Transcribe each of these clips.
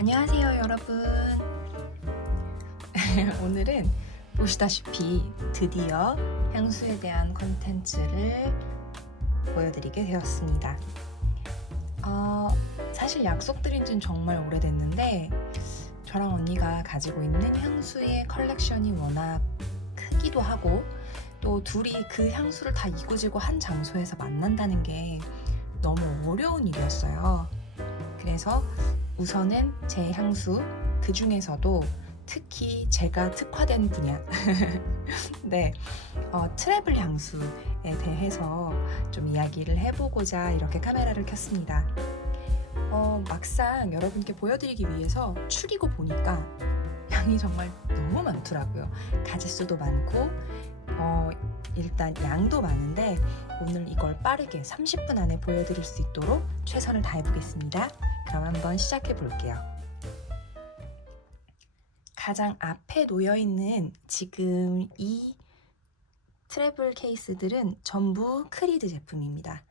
안녕하세요, 여러분. 오늘은 보시다시피 드디어 향수에 대한 컨텐츠를 보여드리게 되었습니다. 사실 약속드린 지는 정말 오래됐는데 저랑 언니가 가지고 있는 향수의 컬렉션이 워낙 크기도 하고 또 둘이 그 향수를 다 이고지고 한 장소에서 만난다는 게 너무 어려운 일이었어요. 그래서 우선은 제 향수, 그 중에서도 특히 제가 특화된 분야 네, 트래블 향수에 대해서 좀 이야기를 해보고자 이렇게 카메라를 켰습니다. 막상 여러분께 보여드리기 위해서 추리고 보니까 향이 정말 너무 많더라고요. 가짓수도 많고 일단 양도 많은데 오늘 이걸 빠르게 30분 안에 보여드릴 수 있도록 최선을 다해보겠습니다. 그럼 한번 시작해 볼게요. 가장 앞에 놓여있는 지금 이 트래블 케이스들은 전부 크리드 제품입니다.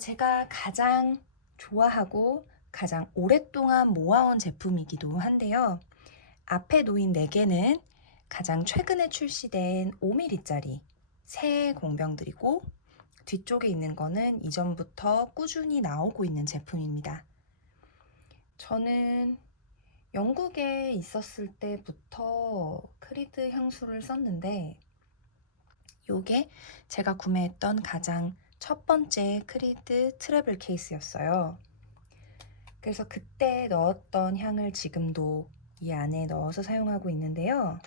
제가 가장 좋아하고 가장 오랫동안 모아온 제품이기도 한데요. 앞에 놓인 4개는 가장 최근에 출시된 5ml짜리 새 공병들이고 뒤쪽에 있는 거는 이전부터 꾸준히 나오고 있는 제품입니다. 저는 영국에 있었을 때부터 크리드 향수를 썼는데 이게 제가 구매했던 가장 첫 번째 크리드 트래블 케이스였어요. 그래서 그때 넣었던 향을 지금도 이 안에 넣어서 사용하고 있는데요.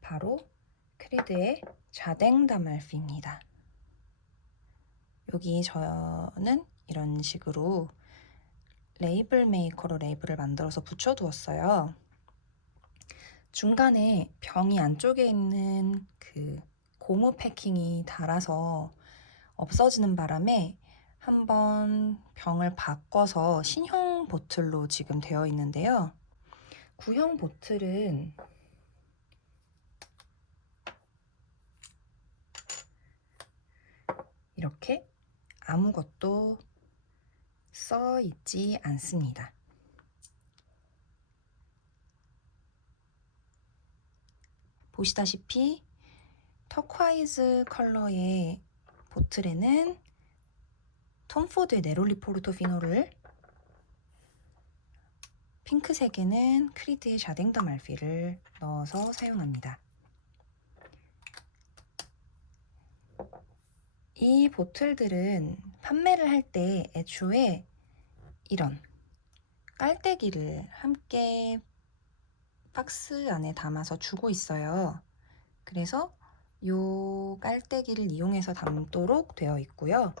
바로 크리드의 자댕 다말피입니다. 여기 저는 이런 식으로 레이블 메이커로 레이블을 만들어서 붙여두었어요. 중간에 병이 안쪽에 있는 그 고무 패킹이 닳아서 없어지는 바람에 한번 병을 바꿔서 신형 보틀로 지금 되어 있는데요. 구형 보틀은 이렇게 아무것도 써 있지 않습니다. 보시다시피 터콰이즈 컬러의 보틀에는 톰포드의 네롤리 포르토피노를, 핑크색에는 크리드의 자댕 다말피를 넣어서 사용합니다. 이 보틀들은 판매를 할 때 애초에 이런 깔때기를 함께 박스 안에 담아서 주고 있어요. 그래서 이 깔때기를 이용해서 담도록 되어 있고요.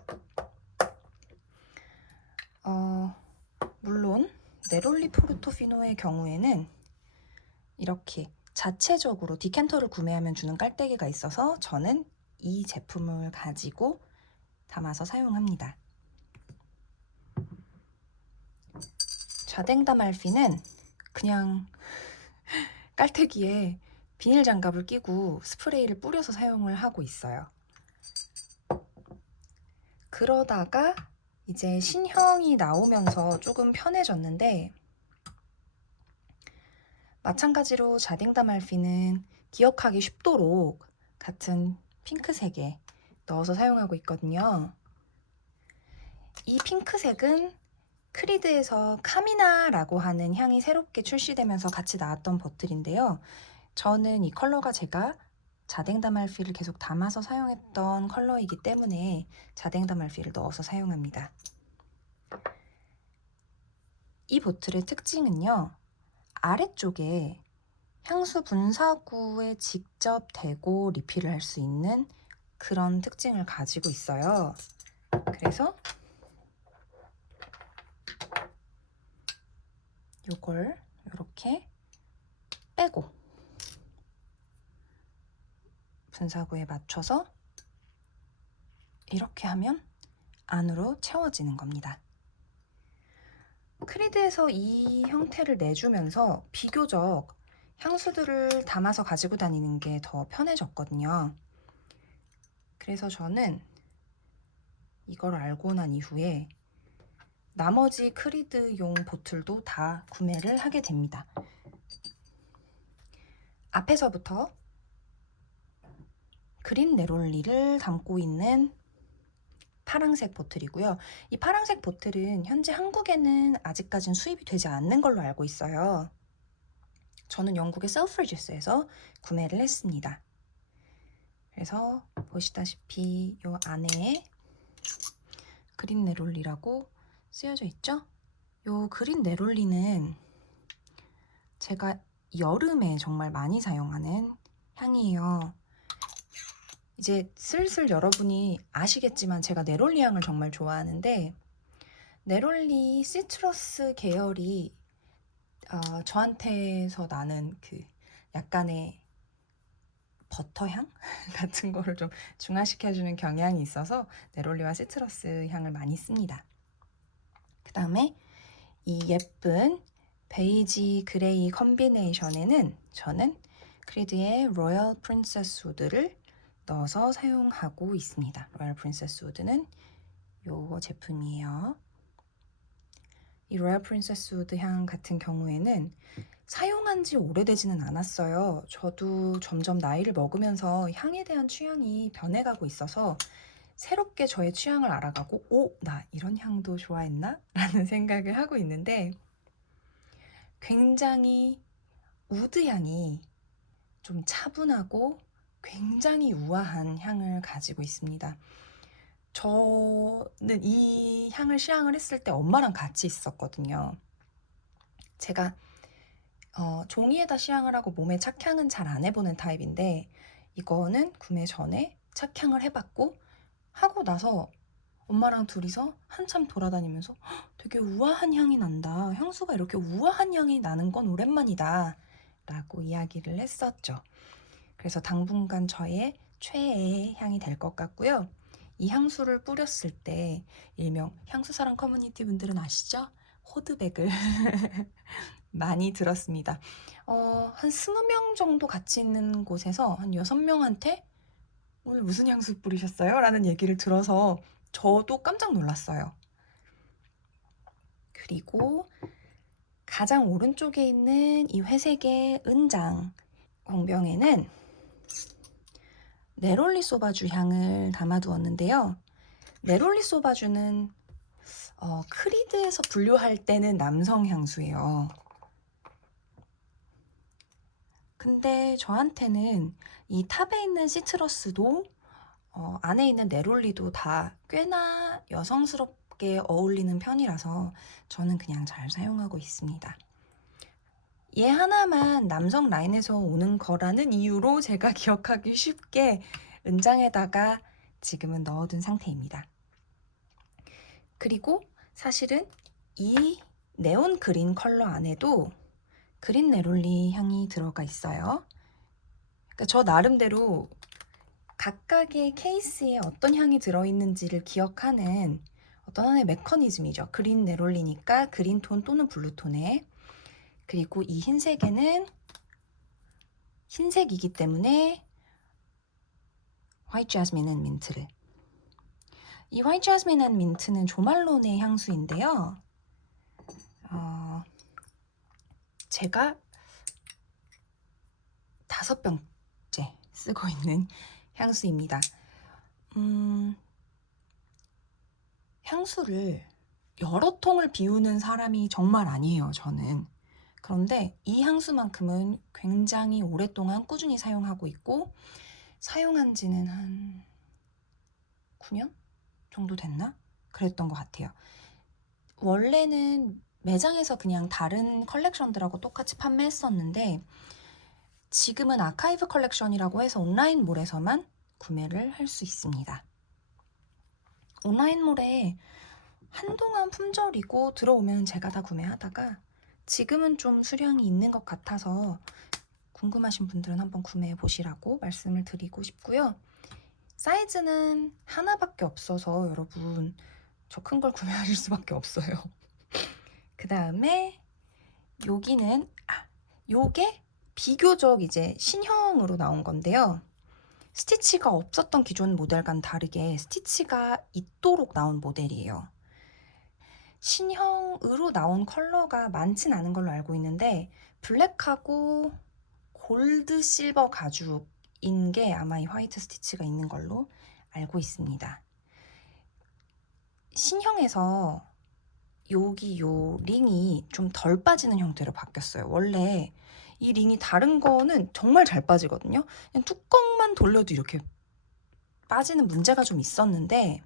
물론 네롤리 포르토피노의 경우에는 이렇게 자체적으로 디캔터를 구매하면 주는 깔때기가 있어서 저는 이 제품을 가지고 담아서 사용합니다. 자댕 다말피는 그냥 깔때기에 비닐 장갑을 끼고 스프레이를 뿌려서 사용을 하고 있어요. 그러다가 이제 신형이 나오면서 조금 편해졌는데, 마찬가지로 자댕 다말피는 기억하기 쉽도록 같은 핑크색에 넣어서 사용하고 있거든요. 이 핑크색은 크리드에서 카미나라고 하는 향이 새롭게 출시되면서 같이 나왔던 보틀인데요. 저는 이 컬러가 제가 자댕 다말피를 계속 담아서 사용했던 컬러이기 때문에 자댕 다말피를 넣어서 사용합니다. 이 보틀의 특징은요, 아래쪽에 향수 분사구에 직접 대고 리필을 할 수 있는 그런 특징을 가지고 있어요. 그래서 이걸 이렇게 빼고 분사구에 맞춰서 이렇게 하면 안으로 채워지는 겁니다. 크리드에서 이 형태를 내주면서 비교적 향수들을 담아서 가지고 다니는 게 더 편해졌거든요. 그래서 저는 이걸 알고 난 이후에 나머지 크리드용 보틀도 다 구매를 하게 됩니다. 앞에서부터 그린 네롤리를 담고 있는 파랑색 보틀이고요. 이 파랑색 보틀은 현재 한국에는 아직까진 수입이 되지 않는 걸로 알고 있어요. 저는 영국의 셀프리지스에서 구매를 했습니다. 그래서 보시다시피 이 안에 그린 네롤리라고 쓰여져 있죠? 이 그린 네롤리는 제가 여름에 정말 많이 사용하는 향이에요. 이제 슬슬 여러분이 아시겠지만 제가 네롤리 향을 정말 좋아하는데, 네롤리 시트러스 계열이 저한테서 나는 그 약간의 버터향 같은 거를 좀 중화시켜주는 경향이 있어서 네롤리와 시트러스 향을 많이 씁니다. 그 다음에 이 예쁜 베이지 그레이 컨비네이션에는 저는 크리드의 로열 프린세스 우드를 넣어서 사용하고 있습니다. 로열 프린세스 우드는 요 제품이에요. 이 로열 프린세스 우드 향 같은 경우에는 사용한 지 오래되지는 않았어요. 저도 점점 나이를 먹으면서 향에 대한 취향이 변해가고 있어서 새롭게 저의 취향을 알아가고 나 이런 향도 좋아했나? 라는 생각을 하고 있는데, 굉장히 우드 향이 좀 차분하고 굉장히 우아한 향을 가지고 있습니다. 저는 이 향을 시향을 했을 때 엄마랑 같이 있었거든요. 제가 종이에다 시향을 하고 몸에 착향은 잘 안 해보는 타입인데, 이거는 구매 전에 착향을 해봤고 하고 나서 엄마랑 둘이서 한참 돌아다니면서 되게 우아한 향이 난다. 향수가 이렇게 우아한 향이 나는 건 오랜만이다. 라고 이야기를 했었죠. 그래서 당분간 저의 최애의 향이 될 것 같고요. 이 향수를 뿌렸을 때 일명 향수사랑 커뮤니티 분들은 아시죠? 호드백을 많이 들었습니다. 한 20명 정도 같이 있는 곳에서 한 6명한테 오늘 무슨 향수 뿌리셨어요? 라는 얘기를 들어서 저도 깜짝 놀랐어요. 그리고 가장 오른쪽에 있는 이 회색의 은장 공병에는 네롤리 소바주 향을 담아두었는데요. 네롤리 소바주는 크리드에서 분류할 때는 남성 향수예요. 근데 저한테는 이 탑에 있는 시트러스도 안에 있는 네롤리도 다 꽤나 여성스럽게 어울리는 편이라서 저는 그냥 잘 사용하고 있습니다. 얘 하나만 남성 라인에서 오는 거라는 이유로 제가 기억하기 쉽게 은장에다가 지금은 넣어둔 상태입니다. 그리고 사실은 이 네온 그린 컬러 안에도 그린 네롤리 향이 들어가 있어요. 그러니까 저 나름대로 각각의 케이스에 어떤 향이 들어있는지를 기억하는 어떤 하나의 메커니즘이죠. 그린 네롤리니까 그린 톤 또는 블루 톤에, 그리고 이 흰색에는 흰색이기 때문에 화이트 자스민 앤 민트를. 이 화이트 자스민 앤 민트는 조말론의 향수인데요. 제가 5병째 쓰고 있는 향수입니다. 향수를 여러 통을 비우는 사람이 정말 아니에요, 저는. 그런데 이 향수만큼은 굉장히 오랫동안 꾸준히 사용하고 있고, 사용한 지는 한 9년 정도 됐나? 그랬던 것 같아요. 원래는 매장에서 그냥 다른 컬렉션들하고 똑같이 판매했었는데, 지금은 아카이브 컬렉션이라고 해서 온라인몰에서만 구매를 할 수 있습니다. 온라인몰에 한동안 품절이고 들어오면 제가 다 구매하다가 지금은 좀 수량이 있는 것 같아서 궁금하신 분들은 한번 구매해 보시라고 말씀을 드리고 싶고요. 사이즈는 하나밖에 없어서 여러분 저 큰 걸 구매하실 수밖에 없어요. 그 다음에 여기는 요게 비교적 이제 신형으로 나온 건데요. 스티치가 없었던 기존 모델과는 다르게 스티치가 있도록 나온 모델이에요. 신형으로 나온 컬러가 많진 않은 걸로 알고 있는데 블랙하고 골드 실버 가죽인 게 아마 이 화이트 스티치가 있는 걸로 알고 있습니다. 신형에서 여기 요 링이 좀 덜 빠지는 형태로 바뀌었어요. 원래 이 링이 다른 거는 정말 잘 빠지거든요. 그냥 뚜껑만 돌려도 이렇게 빠지는 문제가 좀 있었는데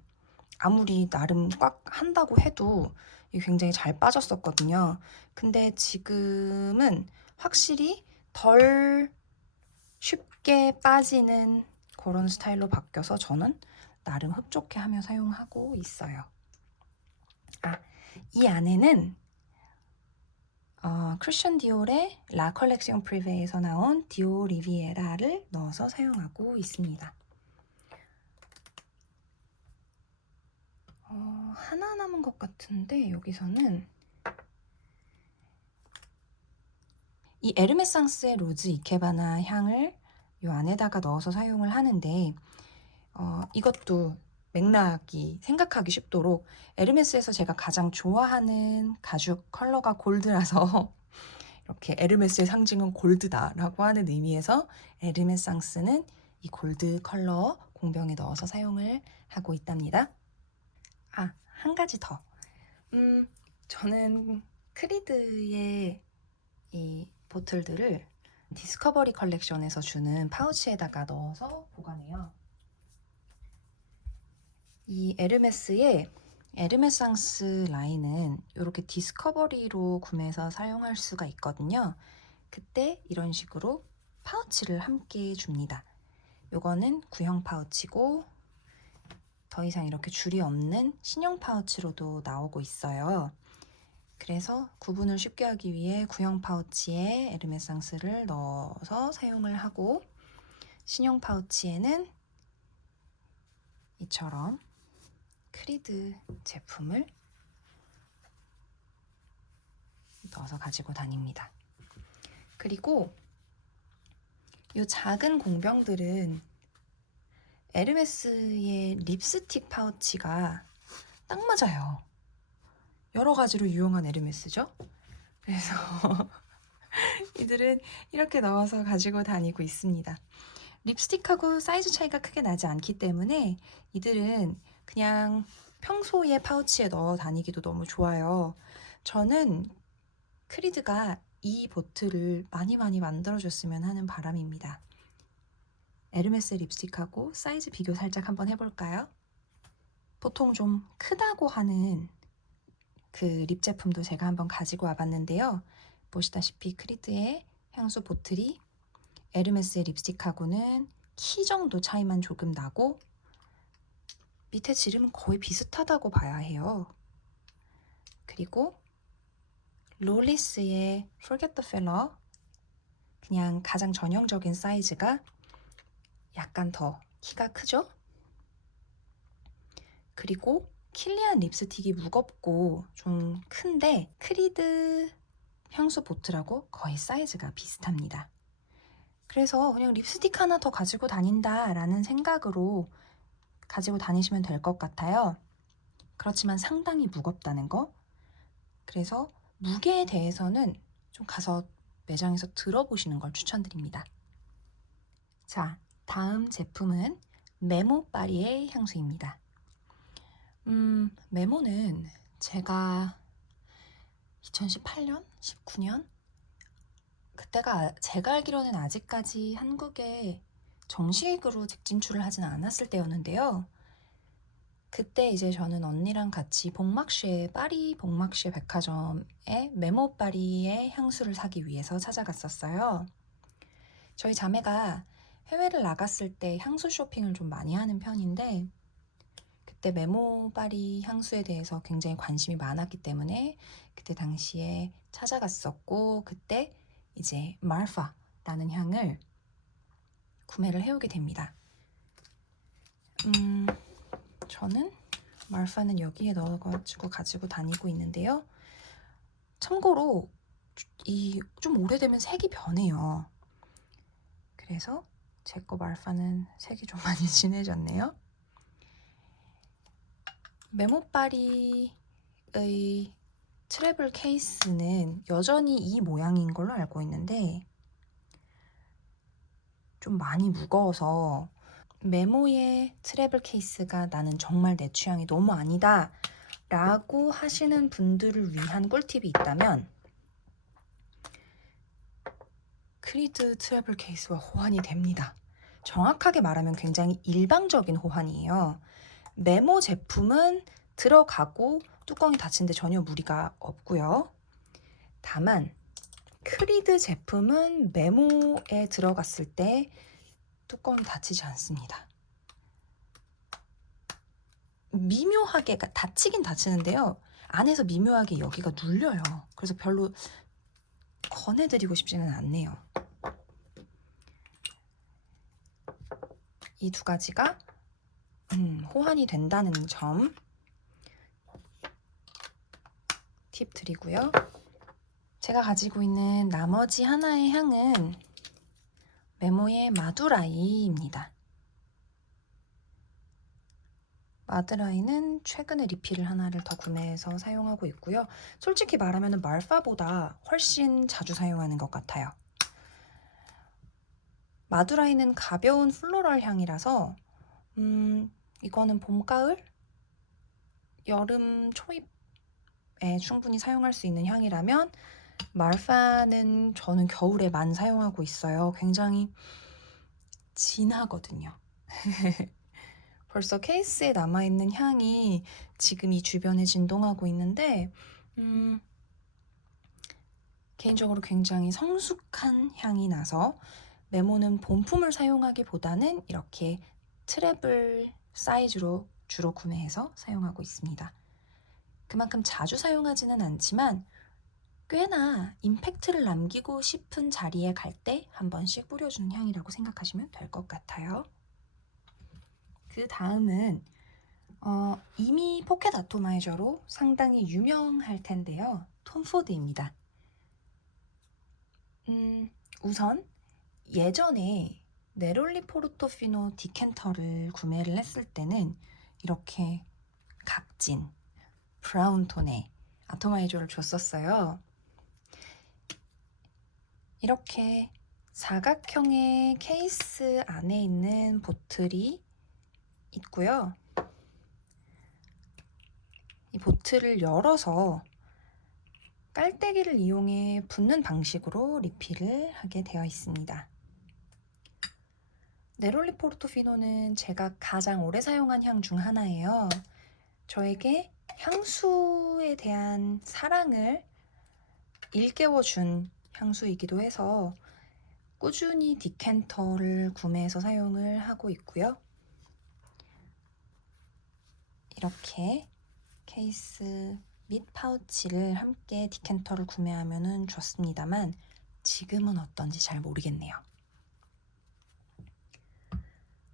아무리 나름 꽉 한다고 해도 이게 굉장히 잘 빠졌었거든요. 근데 지금은 확실히 덜 쉽게 빠지는 그런 스타일로 바뀌어서 저는 나름 흡족해 하며 사용하고 있어요. 이 안에는 크리스천 디올의 라 컬렉션 프리베에서 나온 디올 리비에라를 넣어서 사용하고 있습니다. 하나 남은 것 같은데 여기서는 이 에르메상스의 로즈 이케바나 향을 이 안에다가 넣어서 사용을 하는데 이것도 맥락이 생각하기 쉽도록 에르메스에서 제가 가장 좋아하는 가죽 컬러가 골드라서 이렇게 에르메스의 상징은 골드다라고 하는 의미에서 에르메상스는 이 골드 컬러 공병에 넣어서 사용을 하고 있답니다. 한 가지 더. 저는 크리드의 이 보틀들을 디스커버리 컬렉션에서 주는 파우치에다가 넣어서 보관해요. 이 에르메스의 에르메상스 라인은 이렇게 디스커버리로 구매해서 사용할 수가 있거든요. 그때 이런 식으로 파우치를 함께 줍니다. 요거는 구형 파우치고 더 이상 이렇게 줄이 없는 신형 파우치로도 나오고 있어요. 그래서 구분을 쉽게 하기 위해 구형 파우치에 에르메상스를 넣어서 사용을 하고 신형 파우치에는 이처럼 크리드 제품을 넣어서 가지고 다닙니다. 그리고 이 작은 공병들은 에르메스의 립스틱 파우치가 딱 맞아요. 여러 가지로 유용한 에르메스죠. 그래서 이들은 이렇게 넣어서 가지고 다니고 있습니다. 립스틱하고 사이즈 차이가 크게 나지 않기 때문에 이들은 그냥 평소에 파우치에 넣어 다니기도 너무 좋아요. 저는 크리드가 이 보틀을 많이 만들어줬으면 하는 바람입니다. 에르메스 립스틱하고 사이즈 비교 살짝 한번 해볼까요? 보통 좀 크다고 하는 그 립 제품도 제가 한번 가지고 와봤는데요. 보시다시피 크리드의 향수 보틀이 에르메스의 립스틱하고는 키 정도 차이만 조금 나고 밑에 지름은 거의 비슷하다고 봐야 해요. 그리고 롤리스의 Forget the Filler, 그냥 가장 전형적인 사이즈가 약간 더 키가 크죠? 그리고 킬리안 립스틱이 무겁고 좀 큰데 크리드 향수 보틀하고 거의 사이즈가 비슷합니다. 그래서 그냥 립스틱 하나 더 가지고 다닌다라는 생각으로 가지고 다니시면 될 것 같아요. 그렇지만 상당히 무겁다는 거. 그래서 무게에 대해서는 좀 가서 매장에서 들어보시는 걸 추천드립니다. 자, 다음 제품은 메모 파리의 향수입니다. 메모는 제가 2018년? 19년? 그때가 제가 알기로는 아직까지 한국에 정식으로 직진출을 하진 않았을 때였는데요. 그때 이제 저는 언니랑 같이 봉막쉐, 파리 봉막쉐 백화점에 메모 파리의 향수를 사기 위해서 찾아갔었어요. 저희 자매가 해외를 나갔을 때 향수 쇼핑을 좀 많이 하는 편인데 그때 메모 파리 향수에 대해서 굉장히 관심이 많았기 때문에 그때 당시에 찾아갔었고 그때 이제 말파라는 향을 구매를 해오게 됩니다. 저는 말파는 여기에 넣어가지고 가지고 다니고 있는데요. 참고로 이 좀 오래되면 색이 변해요. 그래서 제 거 말파는 색이 좀 많이 진해졌네요. 메모파리의 트래블 케이스는 여전히 이 모양인 걸로 알고 있는데 좀 많이 무거워서 메모의 트래블 케이스가 나는 정말 내 취향이 너무 아니다 라고 하시는 분들을 위한 꿀팁이 있다면 크리드 트래블 케이스와 호환이 됩니다. 정확하게 말하면 굉장히 일방적인 호환이에요. 메모 제품은 들어가고 뚜껑이 닫히는데 전혀 무리가 없고요. 다만 크리드 제품은 메모에 들어갔을 때 뚜껑이 닫히지 않습니다. 미묘하게, 그러니까 닫히긴 닫히는데요. 안에서 미묘하게 여기가 눌려요. 그래서 별로 권해드리고 싶지는 않네요. 이 두 가지가 호환이 된다는 점 팁 드리고요. 제가 가지고 있는 나머지 하나의 향은 메모의 마두라이입니다. 마두라이는 최근에 리필을 하나를 더 구매해서 사용하고 있고요. 솔직히 말하면 말파보다 훨씬 자주 사용하는 것 같아요. 마두라이는 가벼운 플로럴 향이라서 이거는 봄, 가을, 여름, 초입에 충분히 사용할 수 있는 향이라면 말파는 저는 겨울에만 사용하고 있어요. 굉장히 진하거든요. 벌써 케이스에 남아있는 향이 지금 이 주변에 진동하고 있는데 개인적으로 굉장히 성숙한 향이 나서 메모는 본품을 사용하기보다는 이렇게 트래블 사이즈로 주로 구매해서 사용하고 있습니다. 그만큼 자주 사용하지는 않지만 꽤나 임팩트를 남기고 싶은 자리에 갈 때 한 번씩 뿌려주는 향이라고 생각하시면 될 것 같아요. 그 다음은 이미 포켓 아토마이저로 상당히 유명할 텐데요. 톰 포드입니다. 우선 예전에 네롤리 포르토피노 디캔터를 구매를 했을 때는 이렇게 각진 브라운 톤의 아토마이저를 줬었어요. 이렇게 사각형의 케이스 안에 있는 보틀이 있고요. 이 보틀을 열어서 깔때기를 이용해 붓는 방식으로 리필을 하게 되어 있습니다. 네롤리 포르토피노는 제가 가장 오래 사용한 향 중 하나예요. 저에게 향수에 대한 사랑을 일깨워준 향수이기도 해서 꾸준히 디캔터를 구매해서 사용을 하고 있고요. 이렇게 케이스 및 파우치를 함께 디캔터를 구매하면 좋습니다만 지금은 어떤지 잘 모르겠네요.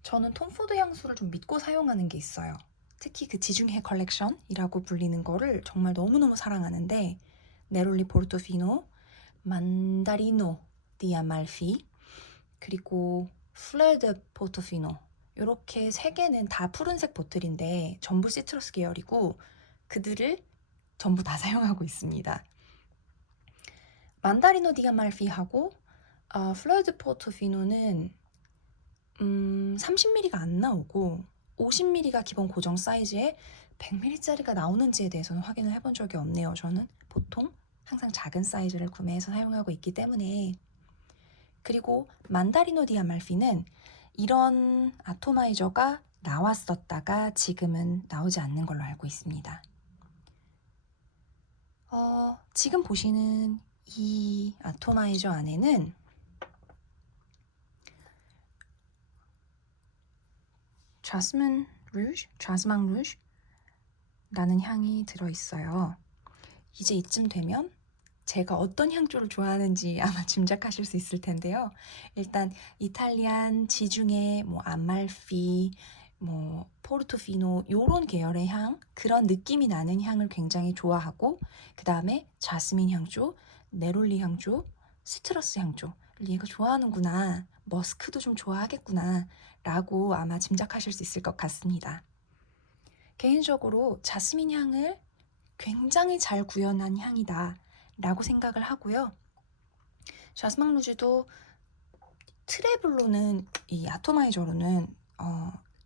저는 톰 포드 향수를 좀 믿고 사용하는 게 있어요. 특히 그 지중해 컬렉션이라고 불리는 거를 정말 너무너무 사랑하는데 네롤리 포르토피노, 만다리노 디 아말피, 그리고 플레드 포르토피노 이렇게 세 개는 다 푸른색 보틀인데 전부 시트러스 계열이고 그들을 전부 다 사용하고 있습니다. 만다리노 디 아말피하고 플레드 포르토피노는 30ml가 안 나오고 50ml가 기본 고정 사이즈에 100ml짜리가 나오는지에 대해서는 확인을 해본 적이 없네요. 저는 보통 항상 작은 사이즈를 구매해서 사용하고 있기 때문에. 그리고 만다리노 디 아말피는 이런 아토마이저가 나왔었다가 지금은 나오지 않는 걸로 알고 있습니다. 지금 보시는 이 아토마이저 안에는 자스민 루즈 라는 향이 들어있어요. 이제 이쯤 되면 제가 어떤 향조를 좋아하는지 아마 짐작하실 수 있을 텐데요. 일단 이탈리안 지중해 아말피, 포르토피노 이런 계열의 향, 그런 느낌이 나는 향을 굉장히 좋아하고 그 다음에 자스민 향조, 네롤리 향조, 시트러스 향조 얘가 좋아하는구나, 머스크도 좀 좋아하겠구나 라고 아마 짐작하실 수 있을 것 같습니다. 개인적으로 자스민 향을 굉장히 잘 구현한 향이다 라고 생각을 하고요. 자스망 루즈도 트래블로는 이 아토마이저로는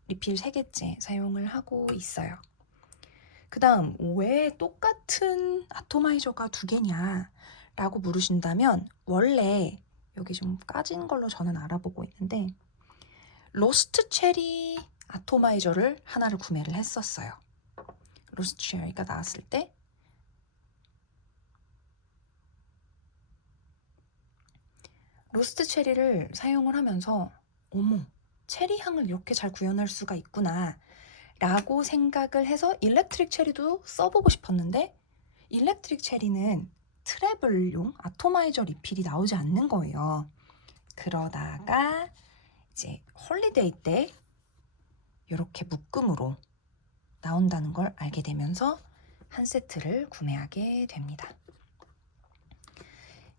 리필 3개째 사용을 하고 있어요. 그 다음 왜 똑같은 아토마이저가 2개냐 라고 물으신다면 원래 여기 좀 까진 걸로 저는 알아보고 있는데 로스트 체리 아토마이저를 하나를 구매를 했었어요. 로스트 체리가 나왔을 때 로스트 체리를 사용을 하면서 어머, 체리 향을 이렇게 잘 구현할 수가 있구나 라고 생각을 해서 일렉트릭 체리도 써보고 싶었는데 일렉트릭 체리는 트래블용 아토마이저 리필이 나오지 않는 거예요. 그러다가 이제 홀리데이 때 이렇게 묶음으로 나온다는 걸 알게 되면서 한 세트를 구매하게 됩니다.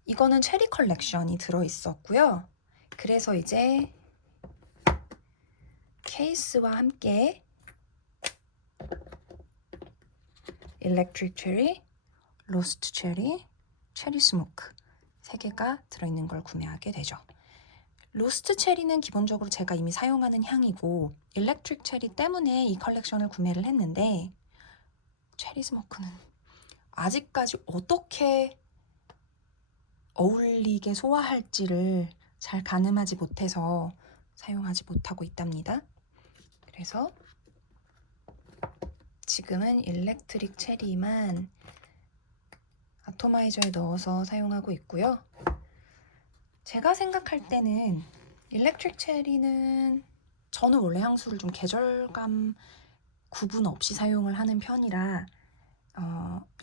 이거는 체리 컬렉션이 들어있었고요. 그래서 이제 케이스와 함께 일렉트릭 체리, 로스트 체리, 체리 스모크 3개가 들어있는 걸 구매하게 되죠. 로스트 체리는 기본적으로 제가 이미 사용하는 향이고 일렉트릭 체리 때문에 이 컬렉션을 구매를 했는데 체리 스모크는 아직까지 어떻게 어울리게 소화할지를 잘 가늠하지 못해서 사용하지 못하고 있답니다. 그래서 지금은 일렉트릭 체리만 아토마이저에 넣어서 사용하고 있고요. 제가 생각할 때는 일렉트릭 체리는 저는 원래 향수를 좀 계절감 구분 없이 사용을 하는 편이라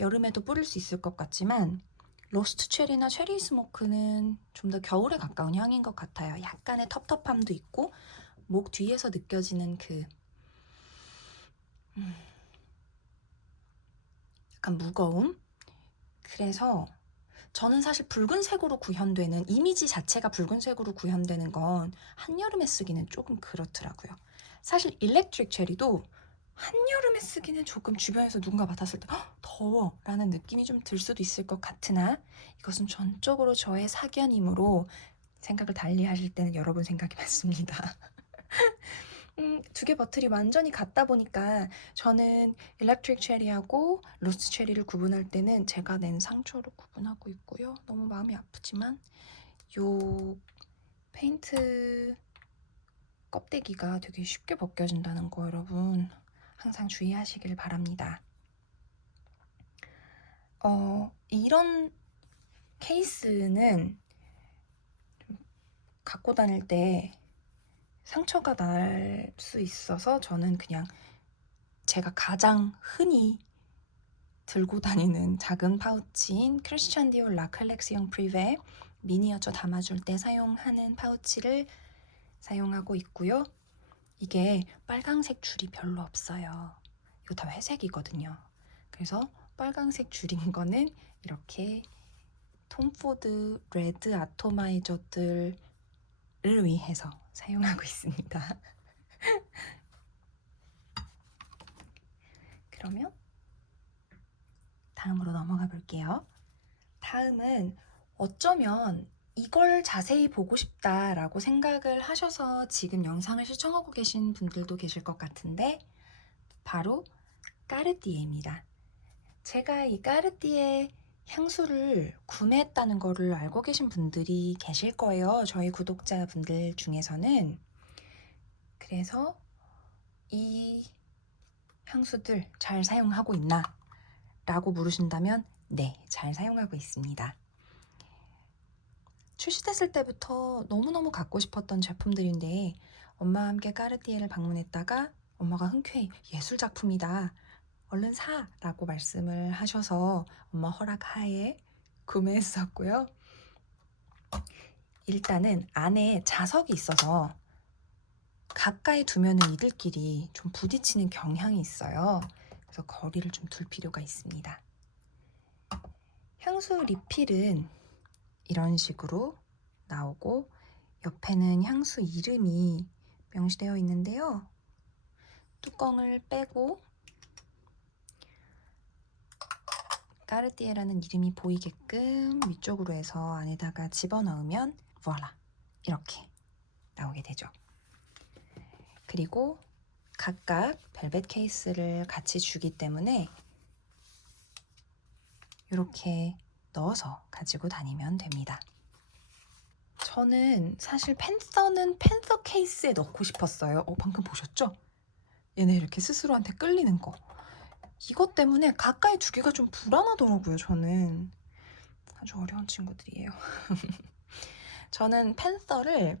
여름에도 뿌릴 수 있을 것 같지만 로스트 체리나 체리 스모크는 좀 더 겨울에 가까운 향인 것 같아요. 약간의 텁텁함도 있고 목 뒤에서 느껴지는 그 약간 무거움? 그래서 저는 사실 붉은색으로 구현되는 이미지 자체가 붉은색으로 구현되는 건 한여름에 쓰기는 조금 그렇더라고요. 사실 일렉트릭 체리도 한여름에 쓰기는 조금 주변에서 누군가 맡았을 때 더워 라는 느낌이 좀 들 수도 있을 것 같으나 이것은 전적으로 저의 사견이므로 생각을 달리 하실 때는 여러분 생각이 맞습니다. 2개 버틀이 완전히 같다 보니까 저는 일렉트릭 체리하고 로스트 체리를 구분할 때는 제가 낸 상처로 구분하고 있고요. 너무 마음이 아프지만 요 페인트 껍데기가 되게 쉽게 벗겨진다는 거 여러분 항상 주의하시길 바랍니다. 이런 케이스는 갖고 다닐 때 상처가 날 수 있어서 저는 그냥 제가 가장 흔히 들고 다니는 작은 파우치인 크리스찬 디올 라 컬렉시옹 프리베 미니어처 담아줄 때 사용하는 파우치를 사용하고 있고요. 이게 빨강색 줄이 별로 없어요. 이거 다 회색이거든요. 그래서 빨강색 줄인 거는 이렇게 톰포드 레드 아토마이저들을 위해서 사용하고 있습니다. 그러면 다음으로 넘어가 볼게요. 다음은 어쩌면 이걸 자세히 보고 싶다라고 생각을 하셔서 지금 영상을 시청하고 계신 분들도 계실 것 같은데 바로 까르띠에입니다. 제가 이 까르띠에 향수를 구매했다는 거를 알고 계신 분들이 계실 거예요. 저희 구독자분들 중에서는. 그래서 이 향수들 잘 사용하고 있나? 라고 물으신다면 네, 잘 사용하고 있습니다. 출시됐을 때부터 너무너무 갖고 싶었던 제품들인데 엄마와 함께 까르띠에를 방문했다가 엄마가 흔쾌히 예술작품이다. 얼른 사! 라고 말씀을 하셔서 엄마 허락 하에 구매했었고요. 일단은 안에 자석이 있어서 가까이 두면은 이들끼리 좀 부딪히는 경향이 있어요. 그래서 거리를 좀 둘 필요가 있습니다. 향수 리필은 이런 식으로 나오고 옆에는 향수 이름이 명시되어 있는데요. 뚜껑을 빼고 까르띠에라는 이름이 보이게끔 위쪽으로 해서 안에다가 집어넣으면 voila! 이렇게 나오게 되죠. 그리고 각각 벨벳 케이스를 같이 주기 때문에 이렇게 넣어서 가지고 다니면 됩니다. 저는 사실 팬서는 팬서 케이스에 넣고 싶었어요. 방금 보셨죠? 얘네 이렇게 스스로한테 끌리는 거. 이것 때문에 가까이 두기가 좀 불안하더라고요, 저는. 아주 어려운 친구들이에요. 저는 팬서를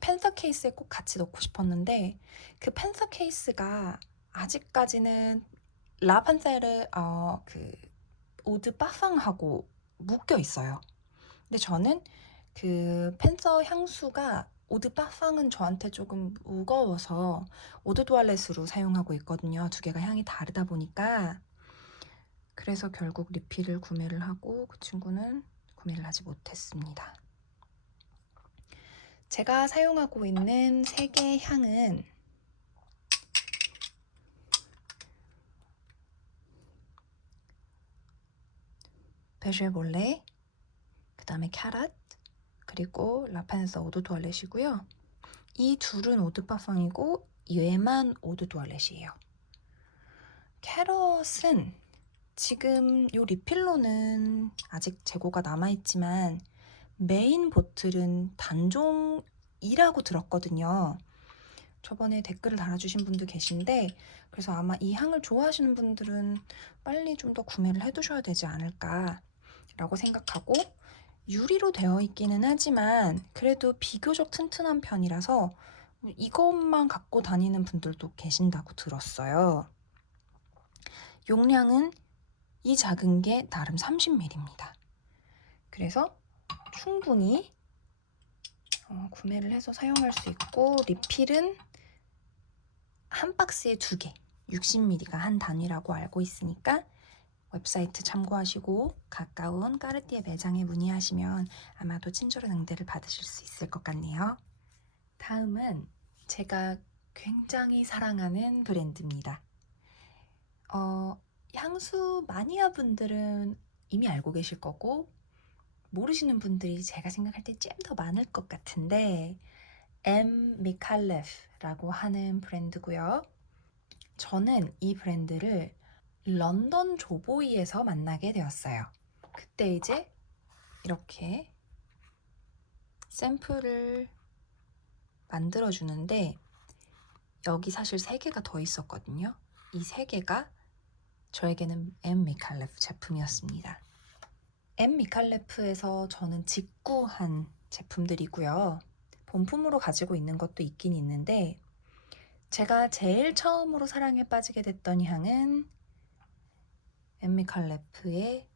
팬서 케이스에 꼭 같이 넣고 싶었는데 그 팬서 케이스가 아직까지는 라판셀르 그 오드 파팡하고 묶여 있어요. 근데 저는 그 팬서 향수가 오드 파팡은 저한테 조금 무거워서 오드 도알렛으로 사용하고 있거든요. 두 개가 향이 다르다 보니까. 그래서 결국 리필을 구매를 하고 그 친구는 구매를 하지 못했습니다. 제가 사용하고 있는 세 개의 향은 베쉐볼레, 그 다음에 캐럿, 그리고 라판에서 오드 도알렛이고요. 이 둘은 오드 파팡이고 얘만 오드 도알렛이에요. 캐럿은 지금 요 리필로는 아직 재고가 남아있지만 메인 보틀은 단종이라고 들었거든요. 저번에 댓글을 달아주신 분도 계신데 그래서 아마 이 향을 좋아하시는 분들은 빨리 좀 더 구매를 해두셔야 되지 않을까 라고 생각하고 유리로 되어 있기는 하지만 그래도 비교적 튼튼한 편이라서 이것만 갖고 다니는 분들도 계신다고 들었어요. 용량은 이 작은 게 나름 30ml입니다. 그래서 충분히 구매를 해서 사용할 수 있고 리필은 한 박스에 2개, 60ml가 한 단위라고 알고 있으니까 웹사이트 참고하시고 가까운 까르띠에 매장에 문의하시면 아마도 친절한 응대를 받으실 수 있을 것 같네요. 다음은 제가 굉장히 사랑하는 브랜드입니다. 향수 마니아 분들은 이미 알고 계실 거고 모르시는 분들이 제가 생각할 때 좀 더 많을 것 같은데 M. 미칼레프라고 하는 브랜드고요. 저는 이 브랜드를 런던 조보이에서 만나게 되었어요. 그때 이제 이렇게 샘플을 만들어주는데 여기 사실 3개가 더 있었거든요. 이 3개가 저에게는 M. 미칼레프 제품이었습니다. M. 미칼레프에서 저는 직구한 제품들이고요. 본품으로 가지고 있는 것도 있긴 있는데 제가 제일 처음으로 사랑에 빠지게 됐던 향은 M. 미칼레프의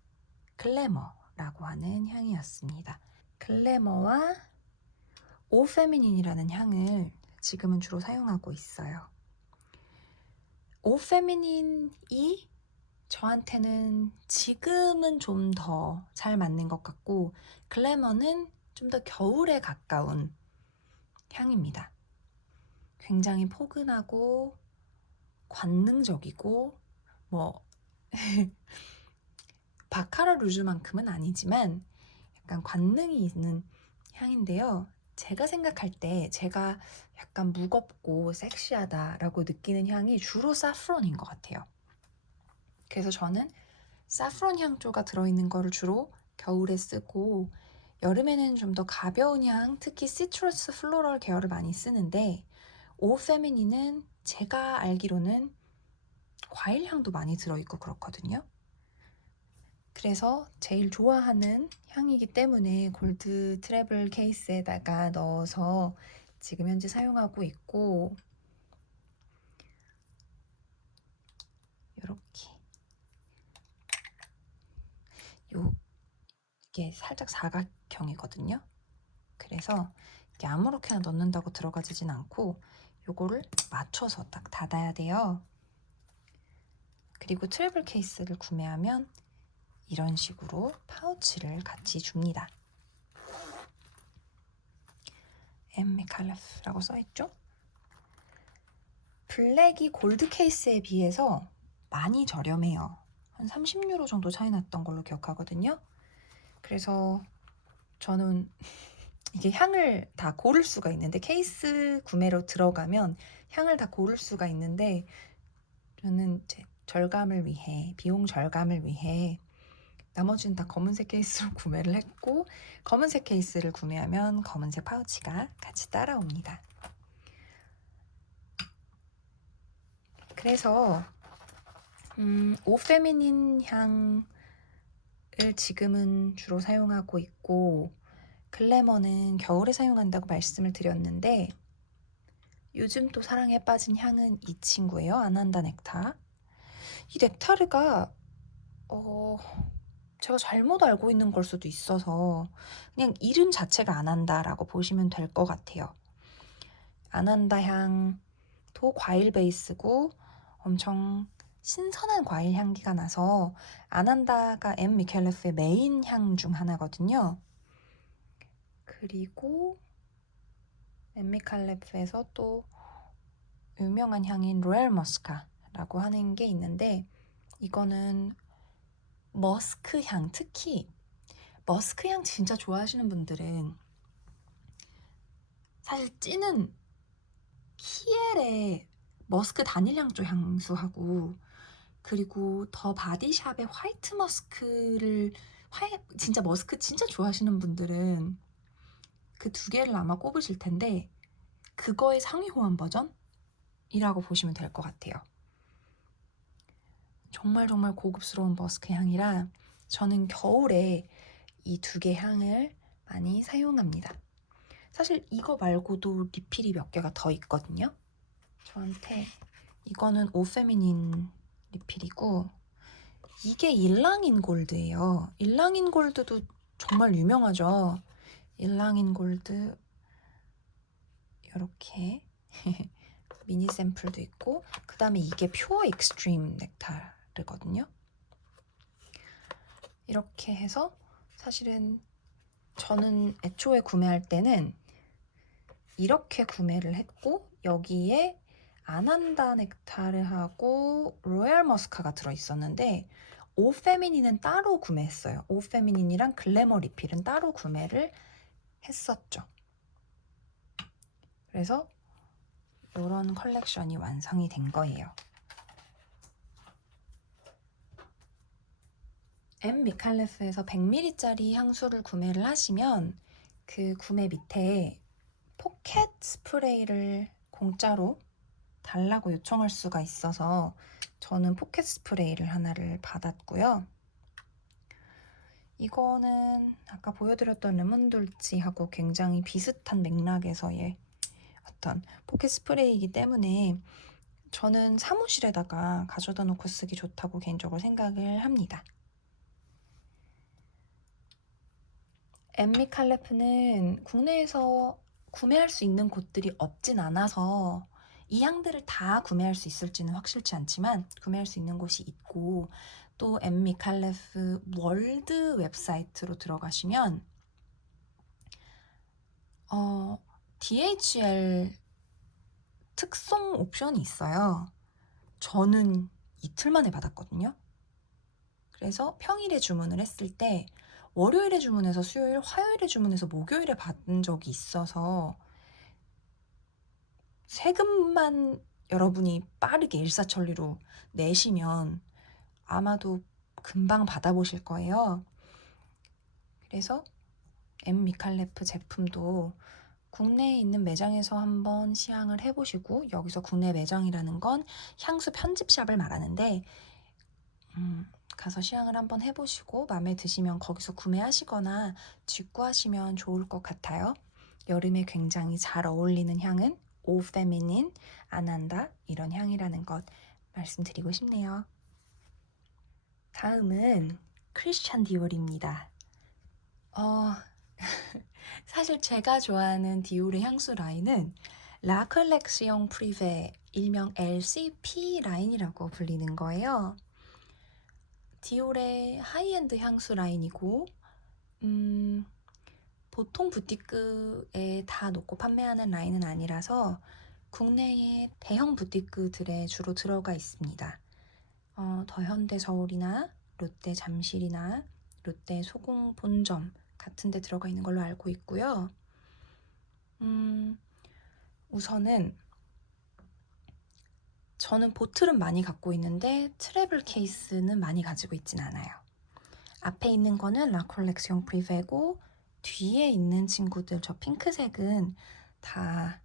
글래머라고 하는 향이었습니다. 글래머와 오 페미닌이라는 향을 지금은 주로 사용하고 있어요. 오 페미닌이 저한테는 지금은 좀 더 잘 맞는 것 같고 글래머는 좀 더 겨울에 가까운 향입니다. 굉장히 포근하고 관능적이고 뭐 바카라 루즈만큼은 아니지만 약간 관능이 있는 향인데요. 제가 생각할 때 제가 약간 무겁고 섹시하다라고 느끼는 향이 주로 사프론인 것 같아요. 그래서 저는 사프론 향조가 들어있는 거를 주로 겨울에 쓰고 여름에는 좀 더 가벼운 향, 특히 시트러스 플로럴 계열을 많이 쓰는데 오 페미닌은 제가 알기로는 과일 향도 많이 들어있고 그렇거든요. 그래서 제일 좋아하는 향이기 때문에 골드 트래블 케이스에다가 넣어서 지금 현재 사용하고 있고 이렇게 이게 살짝 사각형이거든요. 그래서 이게 아무렇게나 넣는다고 들어가지진 않고 요거를 맞춰서 딱 닫아야 돼요. 그리고 트래블 케이스를 구매하면 이런 식으로 파우치를 같이 줍니다. M. 미칼레프라고 써있죠? 블랙이 골드 케이스에 비해서 많이 저렴해요. 한 30유로 정도 차이 났던 걸로 기억하거든요. 그래서 저는 이게 향을 다 고를 수가 있는데, 케이스 구매로 들어가면 향을 다 고를 수가 있는데, 저는 제 절감을 위해, 비용 절감을 위해 나머지는 다 검은색 케이스로 구매를 했고, 검은색 케이스를 구매하면 검은색 파우치가 같이 따라옵니다. 그래서 오페미닌 향을 지금은 주로 사용하고 있고, 글래머는 겨울에 사용한다고 말씀을 드렸는데, 요즘 또 사랑에 빠진 향은 이 친구예요. 아난다 넥타. 이 넥타르가 제가 잘못 알고 있는 걸 수도 있어서 그냥 이름 자체가 아난다라고 보시면 될 것 같아요. 아난다 향도 과일 베이스고 엄청 신선한 과일 향기가 나서, 아난다가 엠 미켈레프의 메인 향 중 하나거든요. 그리고 엠 미켈레프에서 또 유명한 향인 로얄 머스카라고 하는 게 있는데, 이거는 머스크 향, 특히 머스크 향 진짜 좋아하시는 분들은 사실 찌는 키엘의 머스크 다닐 향조 향수하고, 그리고 더 바디샵의 화이트 머스크를 진짜 머스크 진짜 좋아하시는 분들은 그 두 개를 아마 꼽으실 텐데, 그거의 상위 호환 버전이라고 보시면 될 것 같아요. 정말 정말 고급스러운 머스크 향이라 저는 겨울에 이 두 개 향을 많이 사용합니다. 사실 이거 말고도 리필이 몇 개가 더 있거든요. 저한테 이거는 오페미닌 리필이고, 이게 일랑인 골드예요. 일랑인 골드도 정말 유명하죠. 일랑인 골드 이렇게 미니 샘플도 있고, 그 다음에 이게 퓨어 익스트림 넥타르거든요. 이렇게 해서 사실은 저는 애초에 구매할 때는 이렇게 구매를 했고, 여기에 아난다 넥타르하고 로얄 머스카가 들어있었는데, 오페미닌은 따로 구매했어요. 오페미닌이랑 글래머 리필은 따로 구매를 했었죠. 그래서 이런 컬렉션이 완성이 된 거예요. 엠 미칼레프에서 100ml짜리 향수를 구매를 하시면 그 구매 밑에 포켓 스프레이를 공짜로 달라고 요청할 수가 있어서 저는 포켓 스프레이를 하나를 받았고요. 이거는 아까 보여드렸던 레몬돌치하고 굉장히 비슷한 맥락에서의 어떤 포켓 스프레이이기 때문에 저는 사무실에다가 가져다 놓고 쓰기 좋다고 개인적으로 생각을 합니다. 엠미 칼레프는 국내에서 구매할 수 있는 곳들이 없진 않아서 이 향들을 다 구매할 수 있을지는 확실치 않지만 구매할 수 있는 곳이 있고, 또 엠미 칼레프 월드 웹사이트로 들어가시면 DHL 특송 옵션이 있어요. 저는 이틀 만에 받았거든요. 그래서 평일에 주문을 했을 때 월요일에 주문해서 수요일, 화요일에 주문해서 목요일에 받은 적이 있어서, 세금만 여러분이 빠르게 일사천리로 내시면 아마도 금방 받아보실 거예요. 그래서 엠 미칼레프 제품도 국내에 있는 매장에서 한번 시향을 해보시고, 여기서 국내 매장이라는 건 향수 편집샵을 말하는데, 가서 시향을 한번 해보시고 마음에 드시면 거기서 구매하시거나 직구하시면 좋을 것 같아요. 여름에 굉장히 잘 어울리는 향은 오 페미닌, 아난다 이런 향이라는 것 말씀드리고 싶네요. 다음은 크리스찬 디올입니다. 사실 제가 좋아하는 디올의 향수 라인은 라 컬렉시옹 프리베, 일명 LCP 라인이라고 불리는 거예요. 디올의 하이엔드 향수 라인이고, 보통 부티크에 다 놓고 판매하는 라인은 아니라서 국내의 대형 부티크들에 주로 들어가 있습니다. 더현대 서울이나 롯데 잠실이나 롯데 소공 본점 같은 데 들어가 있는 걸로 알고 있고요. 우선은 저는 보틀은 많이 갖고 있는데 트래블 케이스는 많이 가지고 있진 않아요. 앞에 있는 거는 라콜렉시옹 프리베고 뒤에 있는 친구들 저 핑크색은 다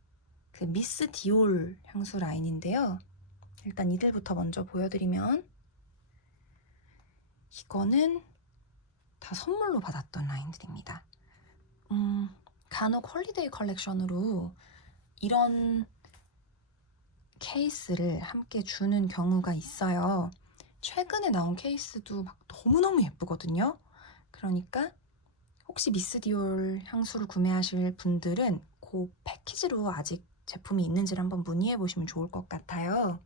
그 미스 디올 향수 라인인데요. 일단 이들부터 먼저 보여드리면 이거는 다 선물로 받았던 라인들입니다. 간혹 홀리데이 컬렉션으로 이런 케이스를 함께 주는 경우가 있어요. 최근에 나온 케이스도 막 너무너무 예쁘거든요. 그러니까 혹시 미스 디올 향수를 구매하실 분들은 그 패키지로 아직 제품이 있는지를 한번 문의해 보시면 좋을 것 같아요.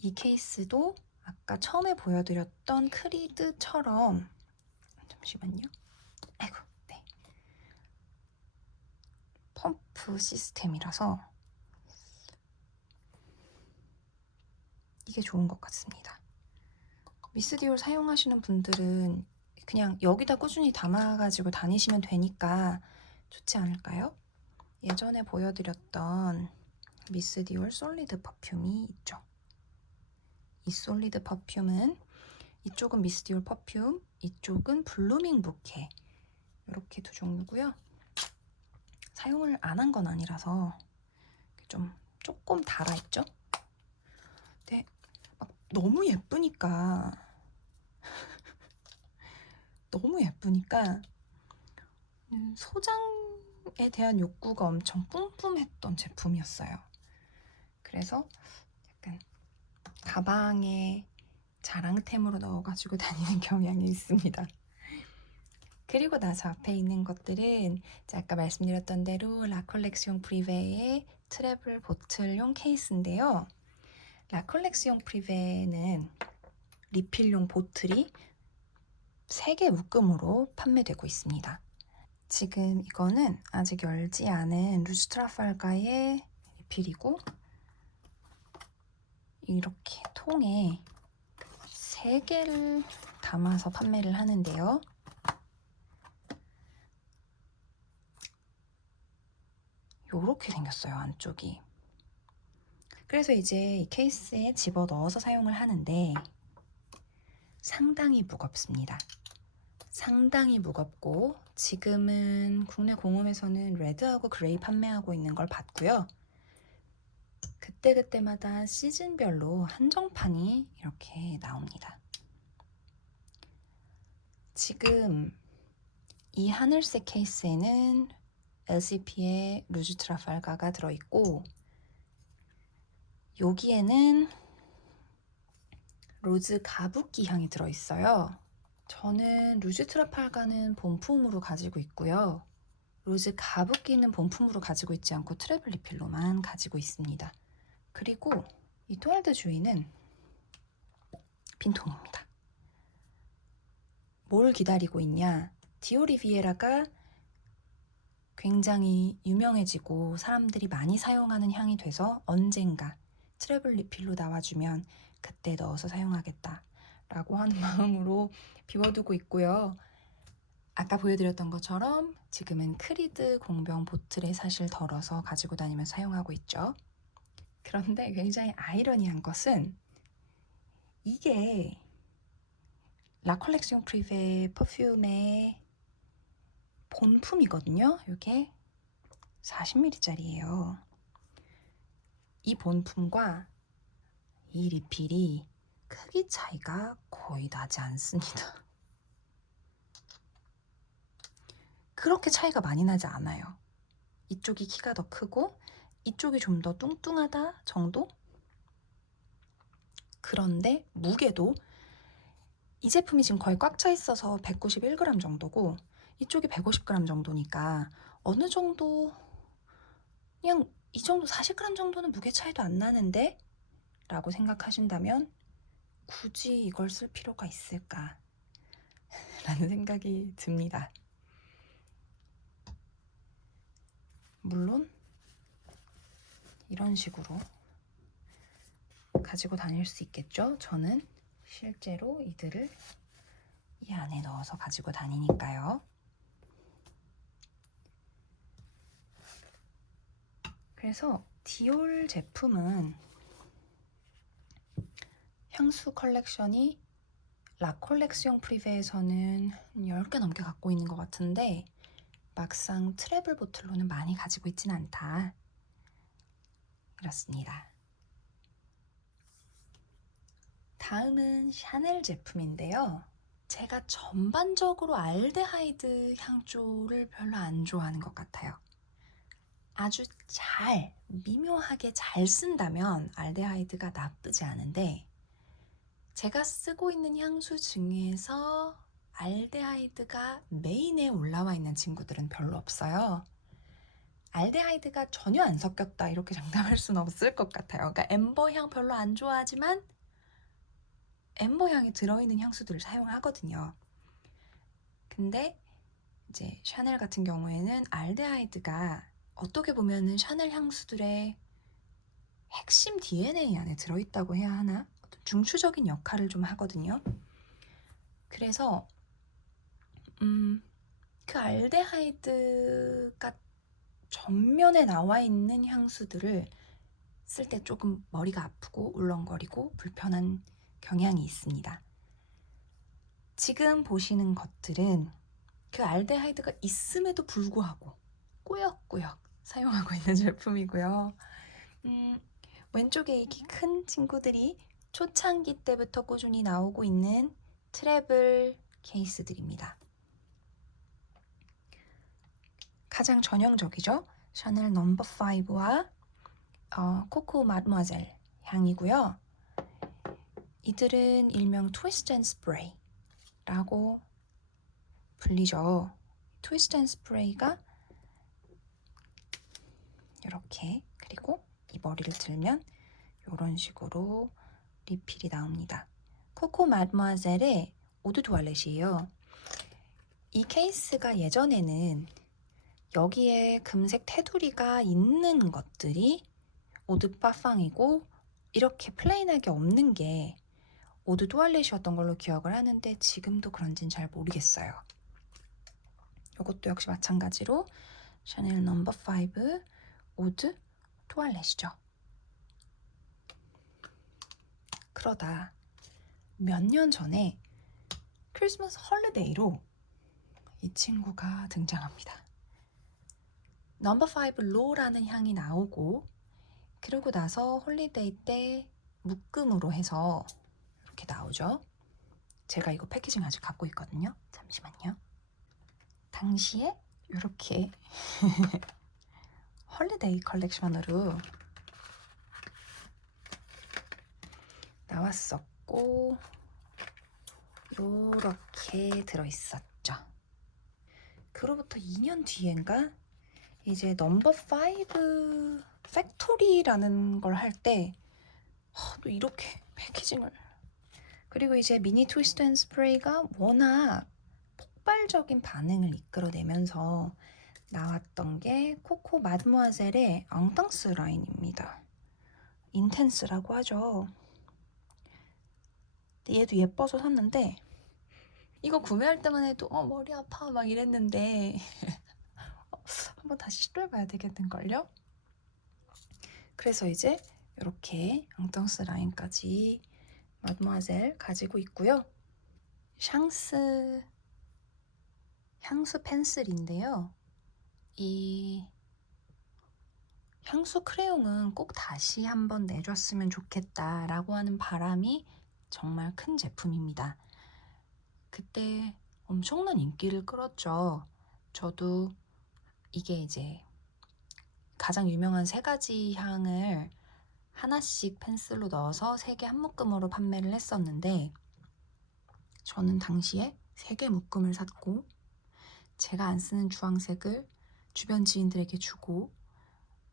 이 케이스도 아까 처음에 보여드렸던 크리드처럼 잠시만요. 아이고, 네. 펌프 시스템이라서 이게 좋은 것 같습니다. 미스 디올 사용하시는 분들은 그냥 여기다 꾸준히 담아가지고 다니시면 되니까 좋지 않을까요? 예전에 보여드렸던 미스 디올 솔리드 퍼퓸이 있죠. 이 솔리드 퍼퓸은 이쪽은 미스 디올 퍼퓸, 이쪽은 블루밍 부케 이렇게 두 종류고요. 사용을 안 한 건 아니라서 좀 조금 달아있죠? 근데 막 너무 예쁘니까 소장에 대한 욕구가 엄청 뿜뿜했던 제품이었어요. 그래서 약간 가방에 자랑템으로 넣어가지고 다니는 경향이 있습니다. 그리고 나서 앞에 있는 것들은 아까 말씀드렸던 대로 라콜렉시옹 프리베의 트래블 보틀용 케이스인데요. 라콜렉시옹 프리베는 리필용 보틀이 3개 묶음으로 판매되고 있습니다. 지금 이거는 아직 열지 않은 루즈 트라팔가의 리필이고 이렇게 통에 3개를 담아서 판매를 하는데요. 요렇게 생겼어요, 안쪽이. 그래서 이제 이 케이스에 집어 넣어서 사용을 하는데 상당히 무겁습니다. 상당히 무겁고 지금은 국내 공홈에서는 레드하고 그레이 판매하고 있는 걸 봤고요. 그때그때마다 시즌별로 한정판이 이렇게 나옵니다. 지금 이 하늘색 케이스에는 LCP의 루즈 트라팔가가 들어있고 여기에는 로즈 가부키 향이 들어있어요. 저는 루즈 트라팔가는 본품으로 가지고 있고요. 로즈 가부키는 본품으로 가지고 있지 않고 트래블 리필로만 가지고 있습니다. 그리고 이 토알드 주이는 빈통입니다. 뭘 기다리고 있냐? 디오 리비에라가 굉장히 유명해지고 사람들이 많이 사용하는 향이 돼서 언젠가 트래블 리필로 나와주면 그때 넣어서 사용하겠다 라고 하는 마음으로 비워두고 있고요. 아까 보여드렸던 것처럼 지금은 크리드 공병 보틀에 사실 덜어서 가지고 다니면서 사용하고 있죠. 그런데 굉장히 아이러니한 것은 이게 라콜렉시옹 프리베 퍼퓸의 본품이거든요. 이게 40ml짜리예요. 이 본품과 이 리필이 크기 차이가 거의 나지 않습니다. 그렇게 차이가 많이 나지 않아요. 이쪽이 키가 더 크고 이쪽이 좀 더 뚱뚱하다 정도? 그런데 무게도 이 제품이 지금 거의 꽉 차 있어서 191g 정도고 이쪽이 150g 정도니까 어느 정도 그냥 이 정도 40g 정도는 무게 차이도 안 나는데? 라고 생각하신다면 굳이 이걸 쓸 필요가 있을까? 라는 생각이 듭니다. 물론 이런 식으로 가지고 다닐 수 있겠죠? 저는 실제로 이들을 이 안에 넣어서 가지고 다니니까요. 그래서 디올 제품은 향수 컬렉션이 라 콜렉시옹 프리베에서는 10개 넘게 갖고 있는 것 같은데 막상 트래블 보틀로는 많이 가지고 있진 않다. 그렇습니다. 다음은 샤넬 제품인데요. 제가 전반적으로 알데하이드 향조를 별로 안 좋아하는 것 같아요. 아주 미묘하게 잘 쓴다면 알데하이드가 나쁘지 않은데 제가 쓰고 있는 향수 중에서 알데하이드가 메인에 올라와 있는 친구들은 별로 없어요. 알데하이드가 전혀 안 섞였다 이렇게 장담할 수는 없을 것 같아요. 그러니까 엠버 향 별로 안 좋아하지만 엠버 향이 들어있는 향수들을 사용하거든요. 근데 이제 샤넬 같은 경우에는 알데하이드가 어떻게 보면은 샤넬 향수들의 핵심 DNA 안에 들어있다고 해야 하나? 어떤 중추적인 역할을 좀 하거든요. 그래서 그 알데하이드가 전면에 나와 있는 향수들을 쓸 때 조금 머리가 아프고 울렁거리고 불편한 경향이 있습니다. 지금 보시는 것들은 그 알데하이드가 있음에도 불구하고 꾸역꾸역 사용하고 있는 제품이고요. 왼쪽에 이렇게 큰 친구들이 초창기 때부터 꾸준히 나오고 있는 트래블 케이스들입니다. 가장 전형적이죠. 샤넬 넘버 5와 코코 마드모아젤 향이고요. 이들은 일명 트위스트 앤 스프레이라고 불리죠. 트위스트 앤 스프레이가 이렇게, 그리고 이 머리를 들면 이런 식으로 리필이 나옵니다. 코코 마드모아젤의 오드 투알렛이에요. 이 케이스가 예전에는 여기에 금색 테두리가 있는 것들이 오드 파팡이고 이렇게 플레인하게 없는 게 오드 투알렛이었던 걸로 기억을 하는데 지금도 그런지는 잘 모르겠어요. 이것도 역시 마찬가지로 샤넬 넘버 5 오드 투알렛이죠. 그러다 몇 년 전에 크리스마스 헐리데이로 이 친구가 등장합니다. 넘버 5 로라는 향이 나오고 그러고 나서 홀리데이 때 묶음으로 해서 이렇게 나오죠. 제가 이거 패키징 아직 갖고 있거든요. 잠시만요. 당시에 이렇게 홀리데이 컬렉션으로 나왔었고 이렇게 들어있었죠. 그로부터 2년 뒤엔가 이제 넘버 5 팩토리라는 걸 할 때 또 이렇게 패키징을, 그리고 이제 미니 트위스트 앤 스프레이가 워낙 폭발적인 반응을 이끌어내면서 나왔던 게 코코 마드모아젤의 앙땅스 라인입니다. 인텐스라고 하죠. 얘도 예뻐서 샀는데 이거 구매할 때만 해도 머리 아파 막 이랬는데 한번 다시 시도해봐야 되겠는걸요? 그래서 이제 이렇게 앙땅스 라인까지 마드모아젤 가지고 있고요. 샹스 향수 펜슬인데요. 이 향수 크레용은 꼭 다시 한번 내줬으면 좋겠다라고 하는 바람이 정말 큰 제품입니다. 그때 엄청난 인기를 끌었죠. 저도 이게 이제 가장 유명한 3가지 향을 하나씩 펜슬로 넣어서 3개 한 묶음으로 판매를 했었는데 저는 당시에 3개 묶음을 샀고 제가 안 쓰는 주황색을 주변 지인들에게 주고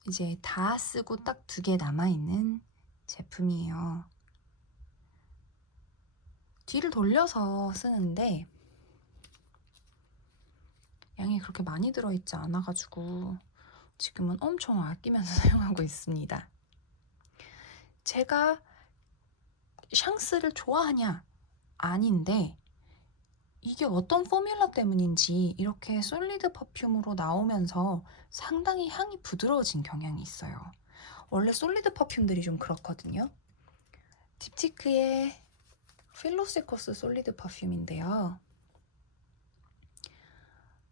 이제 다 쓰고 딱 2개 남아있는 제품이에요. 뒤를 돌려서 쓰는데 양이 그렇게 많이 들어있지 않아가지고 지금은 엄청 아끼면서 사용하고 있습니다. 제가 샹스를 좋아하냐? 아닌데 이게 어떤 포뮬러 때문인지 이렇게 솔리드 퍼퓸으로 나오면서 상당히 향이 부드러워진 경향이 있어요. 원래 솔리드 퍼퓸들이 좀 그렇거든요. 딥티크의 필로시코스 솔리드 퍼퓸인데요.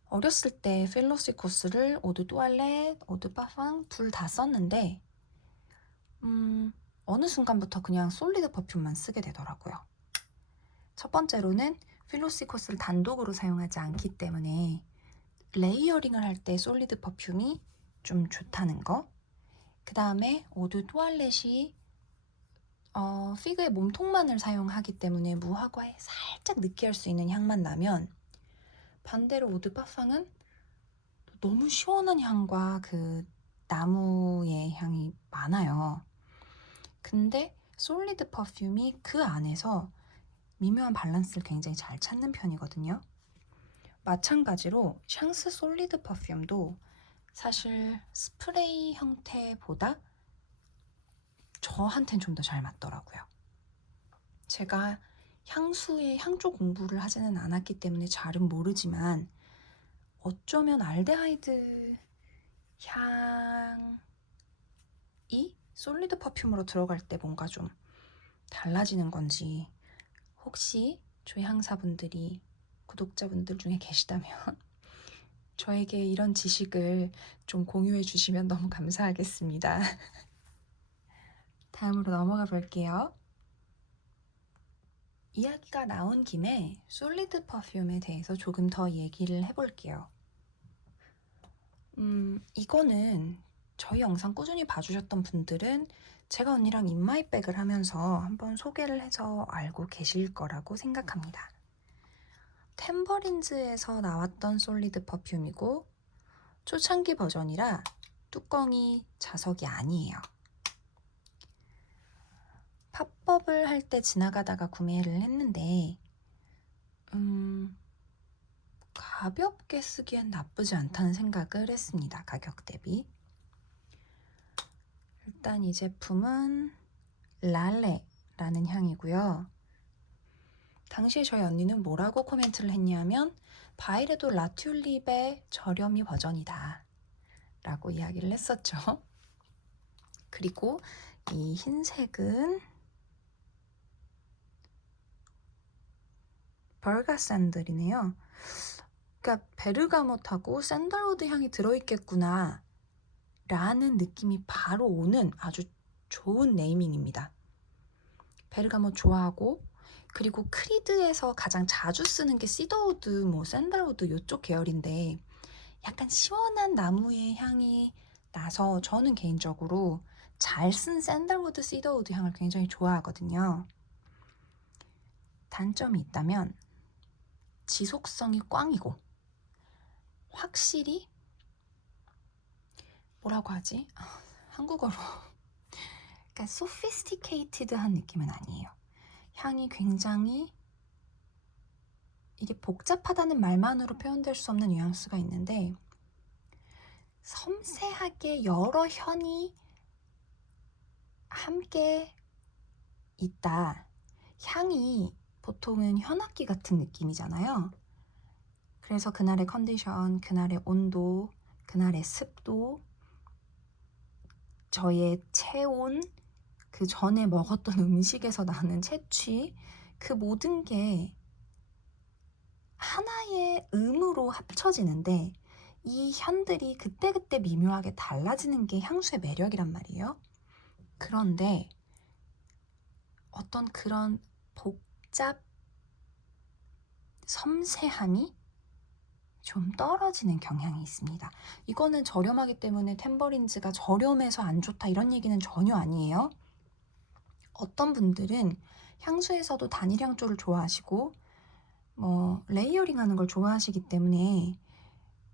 어렸을 때 필로시코스를 오드 뚜알렛, 오드 파팡 둘 다 썼는데 어느 순간부터 그냥 솔리드 퍼퓸만 쓰게 되더라고요. 첫 번째로는 필로시코스를 단독으로 사용하지 않기 때문에 레이어링을 할 때 솔리드 퍼퓸이 좀 좋다는 거. 그 다음에 오드 뚜알렛이 피그의 몸통만을 사용하기 때문에 무화과에 살짝 느끼할 수 있는 향만 나면, 반대로 오드 파팡은 너무 시원한 향과 그 나무의 향이 많아요. 근데 솔리드 퍼퓸이 그 안에서 미묘한 밸런스를 굉장히 잘 찾는 편이거든요. 마찬가지로 샹스 솔리드 퍼퓸도 사실 스프레이 형태보다 저한텐 좀 더 잘 맞더라고요. 제가 향수의 향조 공부를 하지는 않았기 때문에 잘은 모르지만 어쩌면 알데하이드 향이 솔리드 퍼퓸으로 들어갈 때 뭔가 좀 달라지는 건지, 혹시 조향사분들이 구독자분들 중에 계시다면 저에게 이런 지식을 좀 공유해 주시면 너무 감사하겠습니다. 다음으로 넘어가 볼게요. 이야기가 나온 김에 솔리드 퍼퓸에 대해서 조금 더 얘기를 해볼게요. 이거는 저희 영상 꾸준히 봐주셨던 분들은 제가 언니랑 인마이백을 하면서 한번 소개를 해서 알고 계실 거라고 생각합니다. 템버린즈에서 나왔던 솔리드 퍼퓸이고 초창기 버전이라 뚜껑이 자석이 아니에요. 팝업을 할 때 지나가다가 구매를 했는데 가볍게 쓰기엔 나쁘지 않다는 생각을 했습니다. 가격 대비. 일단 이 제품은 랄레라는 향이고요. 당시에 저희 언니는 뭐라고 코멘트를 했냐면 바이레도 라튤립의 저렴이 버전이다 라고 이야기를 했었죠. 그리고 이 흰색은 벌가 샌들이네요. 그러니까 베르가못하고 샌들우드 향이 들어있겠구나 라는 느낌이 바로 오는 아주 좋은 네이밍입니다. 베르가못 좋아하고, 그리고 크리드에서 가장 자주 쓰는 게 시더우드, 샌들우드 이쪽 계열인데 약간 시원한 나무의 향이 나서 저는 개인적으로 잘 쓴 샌들우드, 시더우드 향을 굉장히 좋아하거든요. 단점이 있다면 지속성이 꽝이고, 확실히 뭐라고 하지? 한국어로 그러니까 소피스티케이티드한 느낌은 아니에요. 향이 굉장히, 이게 복잡하다는 말만으로 표현될 수 없는 뉘앙스가 있는데 섬세하게 여러 현이 함께 있다. 향이 보통은 현악기 같은 느낌이잖아요. 그래서 그날의 컨디션, 그날의 온도, 그날의 습도, 저의 체온, 그 전에 먹었던 음식에서 나는 채취, 그 모든 게 하나의 음으로 합쳐지는데 이 향들이 그때그때 미묘하게 달라지는 게 향수의 매력이란 말이에요. 그런데 어떤 그런 복잡 섬세함이 좀 떨어지는 경향이 있습니다. 이거는 저렴하기 때문에 템버린즈가 저렴해서 안 좋다 이런 얘기는 전혀 아니에요. 어떤 분들은 향수에서도 단일 향조를 좋아하시고 레이어링 하는 걸 좋아하시기 때문에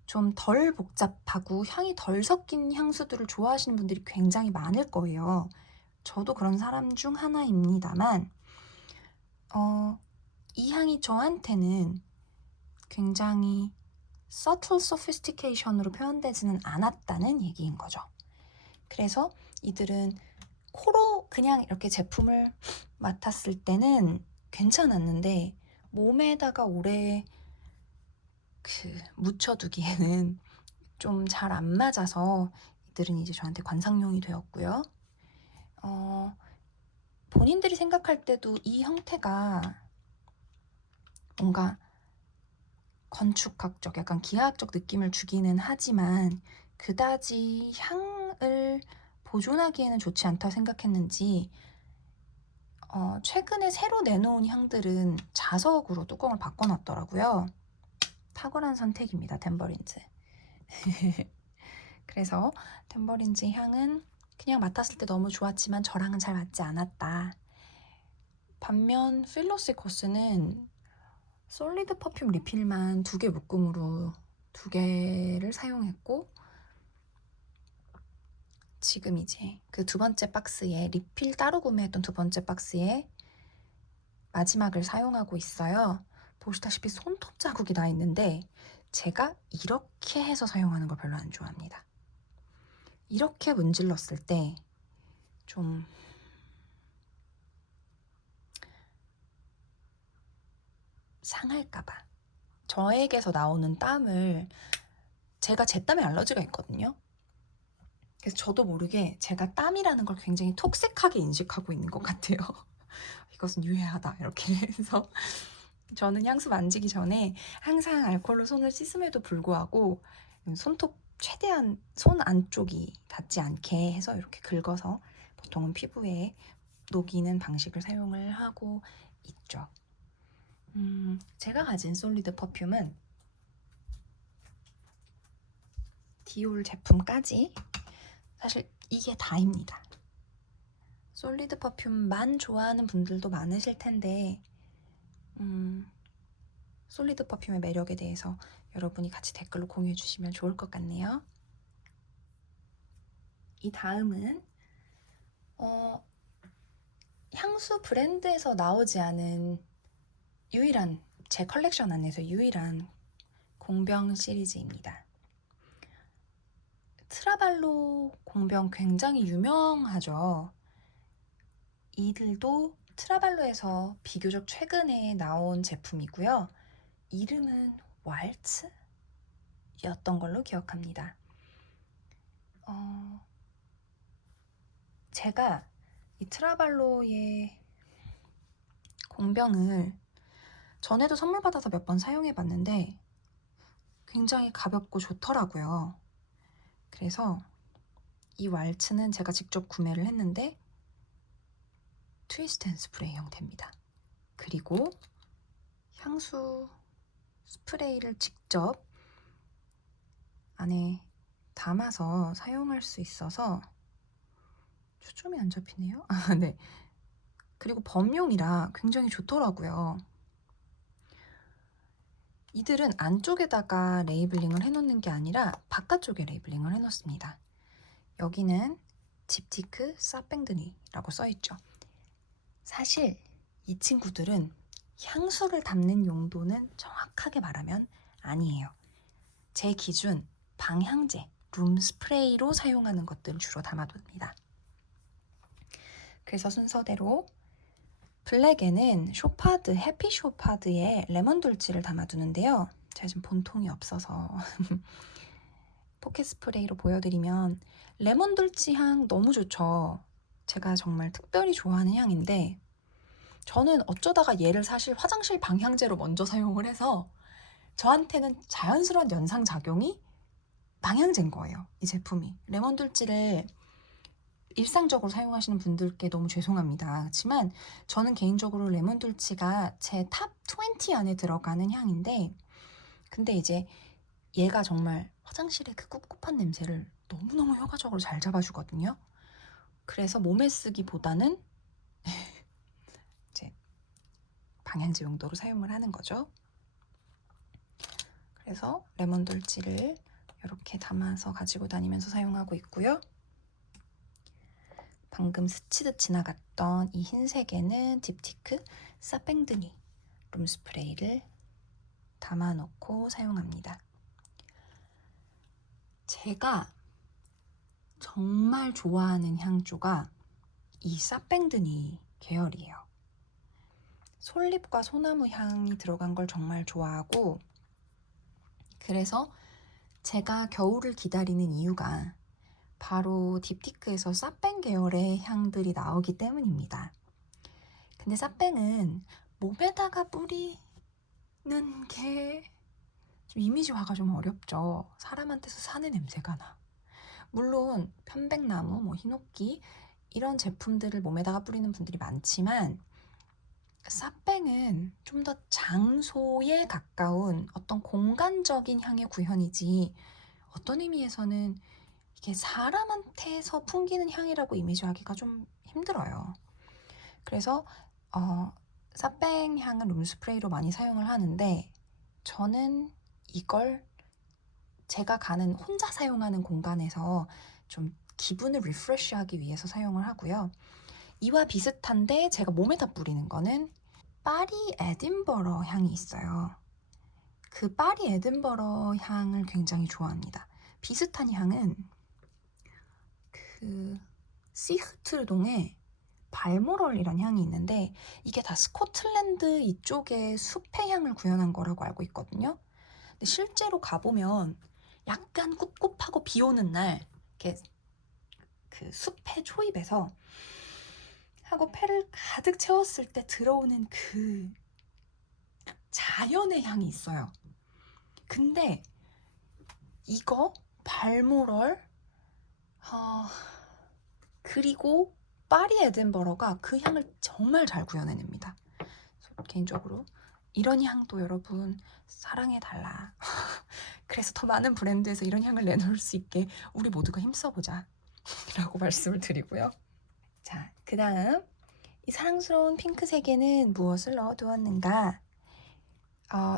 좀 덜 복잡하고 향이 덜 섞인 향수들을 좋아하시는 분들이 굉장히 많을 거예요. 저도 그런 사람 중 하나입니다만 이 향이 저한테는 굉장히 subtle sophistication으로 표현되지는 않았다는 얘기인 거죠. 그래서 이들은 코로 그냥 이렇게 제품을 맡았을 때는 괜찮았는데 몸에다가 오래 묻혀두기에는 좀 잘 안 맞아서 이들은 이제 저한테 관상용이 되었고요. 본인들이 생각할 때도 이 형태가 뭔가 건축학적, 약간 기하학적 느낌을 주기는 하지만 그다지 향을 보존하기에는 좋지 않다고 생각했는지 최근에 새로 내놓은 향들은 자석으로 뚜껑을 바꿔놨더라고요. 탁월한 선택입니다, 템버린즈. 그래서 템버린즈 향은 그냥 맡았을 때 너무 좋았지만 저랑은 잘 맞지 않았다. 반면 필로시코스는 솔리드 퍼퓸 리필만 2개 묶음으로 2개를 사용했고 지금 이제 그 2번째 박스에 리필 따로 구매했던 2번째 박스에 마지막을 사용하고 있어요. 보시다시피 손톱 자국이 나 있는데 제가 이렇게 해서 사용하는 걸 별로 안 좋아합니다. 이렇게 문질렀을 때 좀 상할까봐. 저에게서 나오는 땀을 제가 제 땀에 알러지가 있거든요. 그래서 저도 모르게 제가 땀이라는 걸 굉장히 톡식하게 인식하고 있는 것 같아요. 이것은 유해하다 이렇게 해서 저는 향수 만지기 전에 항상 알코올로 손을 씻음에도 불구하고 손톱 최대한 손 안쪽이 닿지 않게 해서 이렇게 긁어서 보통은 피부에 녹이는 방식을 사용을 하고 있죠. 제가 가진 솔리드 퍼퓸은 디올 제품까지 사실 이게 다입니다. 솔리드 퍼퓸만 좋아하는 분들도 많으실 텐데 솔리드 퍼퓸의 매력에 대해서 여러분이 같이 댓글로 공유해 주시면 좋을 것 같네요. 이 다음은 향수 브랜드에서 나오지 않은 유일한, 제 컬렉션 안에서 유일한 공병 시리즈입니다. 트라발로 공병 굉장히 유명하죠. 이들도 트라발로에서 비교적 최근에 나온 제품이고요. 이름은 왈츠였던 걸로 기억합니다. 제가 이 트라발로의 공병을 전에도 선물 받아서 몇 번 사용해 봤는데 굉장히 가볍고 좋더라고요. 그래서 이 왈츠는 제가 직접 구매를 했는데 트위스트 앤 스프레이 형태입니다. 그리고 향수 스프레이를 직접 안에 담아서 사용할 수 있어서 초점이 안 잡히네요. 네. 그리고 범용이라 굉장히 좋더라고요. 이들은 안쪽에다가 레이블링을 해놓는 게 아니라 바깥쪽에 레이블링을 해놓습니다. 여기는 집티크 사팽드니라고 써있죠. 사실 이 친구들은 향수를 담는 용도는 정확하게 말하면 아니에요. 제 기준 방향제, 룸 스프레이로 사용하는 것들을 주로 담아둡니다. 그래서 순서대로 블랙에는 쇼파드, 해피 쇼파드의 레몬 돌치를 담아두는데요. 제가 지금 본통이 없어서 포켓 스프레이로 보여드리면 레몬 돌치 향 너무 좋죠. 제가 정말 특별히 좋아하는 향인데 저는 어쩌다가 얘를 사실 화장실 방향제로 먼저 사용을 해서 저한테는 자연스러운 연상작용이 방향제인 거예요. 이 제품이. 레몬 돌치를 일상적으로 사용하시는 분들께 너무 죄송합니다. 그렇지만 저는 개인적으로 레몬 돌치가 제 탑 20 안에 들어가는 향인데 근데 이제 얘가 정말 화장실의 그 꿉꿉한 냄새를 너무너무 효과적으로 잘 잡아주거든요. 그래서 몸에 쓰기보다는 이제 방향제 용도로 사용을 하는 거죠. 그래서 레몬 돌치를 이렇게 담아서 가지고 다니면서 사용하고 있고요. 방금 스치듯 지나갔던 이 흰색에는 딥티크 사팽드니 룸스프레이를 담아놓고 사용합니다. 제가 정말 좋아하는 향조가 이 사팽드니 계열이에요. 솔잎과 소나무 향이 들어간 걸 정말 좋아하고, 그래서 제가 겨울을 기다리는 이유가 바로 딥티크에서 사뱅 계열의 향들이 나오기 때문입니다. 근데 사뱅은 몸에다가 뿌리는 게 좀 이미지화가 좀 어렵죠. 사람한테서 사내 냄새가 나. 물론 편백나무, 히노키 이런 제품들을 몸에다가 뿌리는 분들이 많지만 사뱅은 좀 더 장소에 가까운 어떤 공간적인 향의 구현이지, 어떤 의미에서는 이게 사람한테서 풍기는 향이라고 이미지하기가 좀 힘들어요. 그래서 사뱅 향은 룸스프레이로 많이 사용을 하는데, 저는 이걸 제가 가는 혼자 사용하는 공간에서 좀 기분을 리프레시하기 위해서 사용을 하고요. 이와 비슷한데 제가 몸에다 뿌리는 거는 파리 에딘버러 향이 있어요. 그 파리 에딘버러 향을 굉장히 좋아합니다. 비슷한 향은 그 시흐트르동에 발모럴이라는 향이 있는데, 이게 다 스코틀랜드 이쪽의 숲의 향을 구현한 거라고 알고 있거든요. 근데 실제로 가보면 약간 꿉꿉하고 비 오는 날 이렇게 그 숲의 초입에서 하고 폐를 가득 채웠을 때 들어오는 그 자연의 향이 있어요. 근데 이거 발모럴 그리고 파리 에든버러가 그 향을 정말 잘 구현해냅니다. 개인적으로 이런 향도 여러분 사랑해달라. 그래서 더 많은 브랜드에서 이런 향을 내놓을 수 있게 우리 모두가 힘써보자 라고 말씀을 드리고요. 자, 그 다음 이 사랑스러운 핑크색에는 무엇을 넣어두었는가?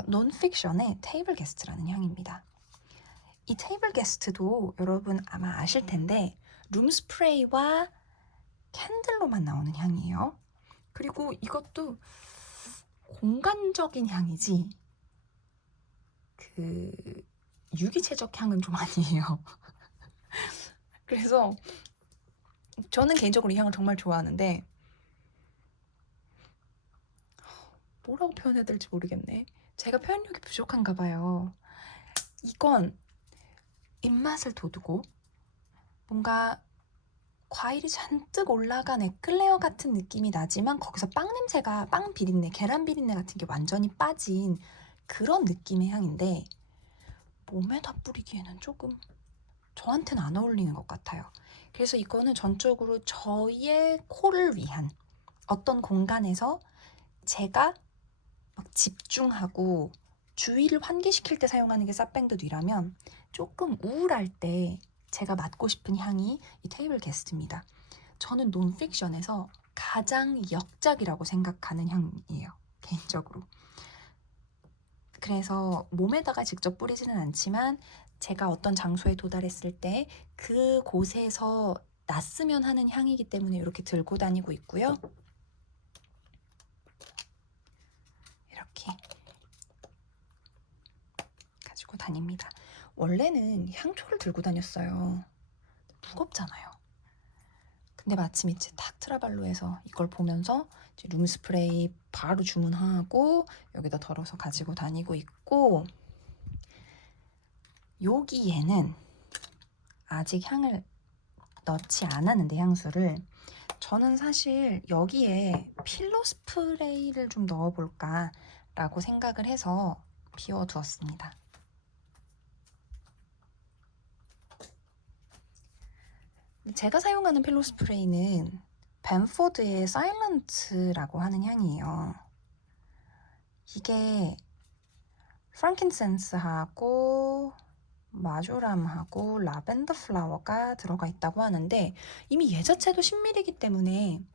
논픽션의 테이블 게스트라는 향입니다. 이 테이블 게스트도 여러분 아마 아실 텐데 룸스프레이와 캔들로만 나오는 향이에요. 그리고 이것도 공간적인 향이지 그 유기체적 향은 좀 아니에요. 그래서 저는 개인적으로 이 향을 정말 좋아하는데, 뭐라고 표현해야 될지 모르겠네. 제가 표현력이 부족한가 봐요. 이건 입맛을 돋우고 뭔가 과일이 잔뜩 올라간 에클레어 같은 느낌이 나지만 거기서 빵 냄새가, 빵 비린내, 계란 비린내 같은 게 완전히 빠진 그런 느낌의 향인데, 몸에다 뿌리기에는 조금 저한테는 안 어울리는 것 같아요. 그래서 이거는 전적으로 저의 코를 위한 어떤 공간에서 제가 막 집중하고 주의를 환기시킬 때 사용하는 게 사뱅드뉘라면, 조금 우울할 때 제가 맡고 싶은 향이 이 테이블 게스트입니다. 저는 논픽션에서 가장 역작이라고 생각하는 향이에요, 개인적으로. 그래서 몸에다가 직접 뿌리지는 않지만 제가 어떤 장소에 도달했을 때 그곳에서 났으면 하는 향이기 때문에 이렇게 들고 다니고 있고요. 이렇게 가지고 다닙니다. 원래는 향초를 들고 다녔어요. 무겁잖아요. 근데 마침 이제 탁 트라발로에서 이걸 보면서 이제 룸스프레이 바로 주문하고 여기다 덜어서 가지고 다니고 있고, 여기에는 아직 향을 넣지 않았는데, 향수를 저는 사실 여기에 필로 스프레이를 좀 넣어볼까 라고 생각을 해서 비워두었습니다. 제가 사용하는 필로 스프레이는 벤포드의 사일런트라고 하는 향이에요. 이게 프랑킨센스하고 마조람하고 라벤더 플라워가 들어가 있다고 하는데, 이미 얘 자체도 신밀이기 때문에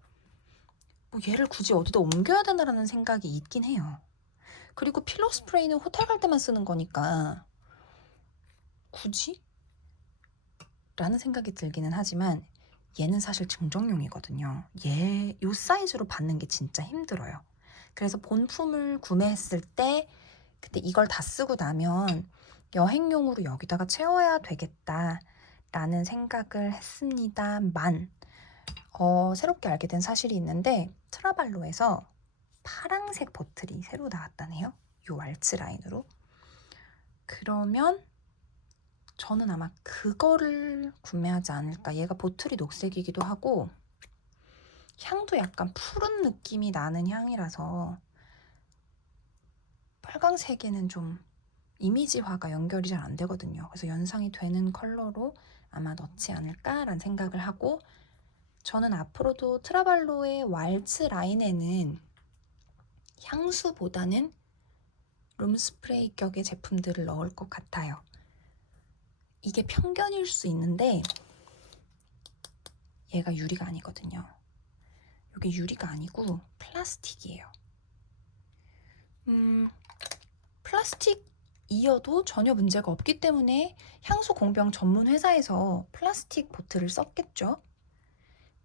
뭐 얘를 굳이 어디다 옮겨야 되나라는 생각이 있긴 해요. 그리고 필로 스프레이는 호텔 갈 때만 쓰는 거니까 굳이? 라는 생각이 들기는 하지만 얘는 사실 증정용이거든요. 요 사이즈로 받는 게 진짜 힘들어요. 그래서 본품을 구매했을 때 그때 이걸 다 쓰고 나면 여행용으로 여기다가 채워야 되겠다 라는 생각을 했습니다만, 새롭게 알게 된 사실이 있는데 트라발로에서 파랑색 보틀이 새로 나왔다네요. 이 왈츠 라인으로. 그러면 저는 아마 그거를 구매하지 않을까. 얘가 보틀이 녹색이기도 하고 향도 약간 푸른 느낌이 나는 향이라서 빨강색에는 좀 이미지화가 연결이 잘 안 되거든요. 그래서 연상이 되는 컬러로 아마 넣지 않을까라는 생각을 하고, 저는 앞으로도 트라발로의 왈츠 라인에는 향수보다는 룸스프레이 격의 제품들을 넣을 것 같아요. 이게 편견일 수 있는데 얘가 유리가 아니거든요. 이게 유리가 아니고 플라스틱이에요. 플라스틱이어도 전혀 문제가 없기 때문에 향수 공병 전문 회사에서 플라스틱 보틀을 썼겠죠.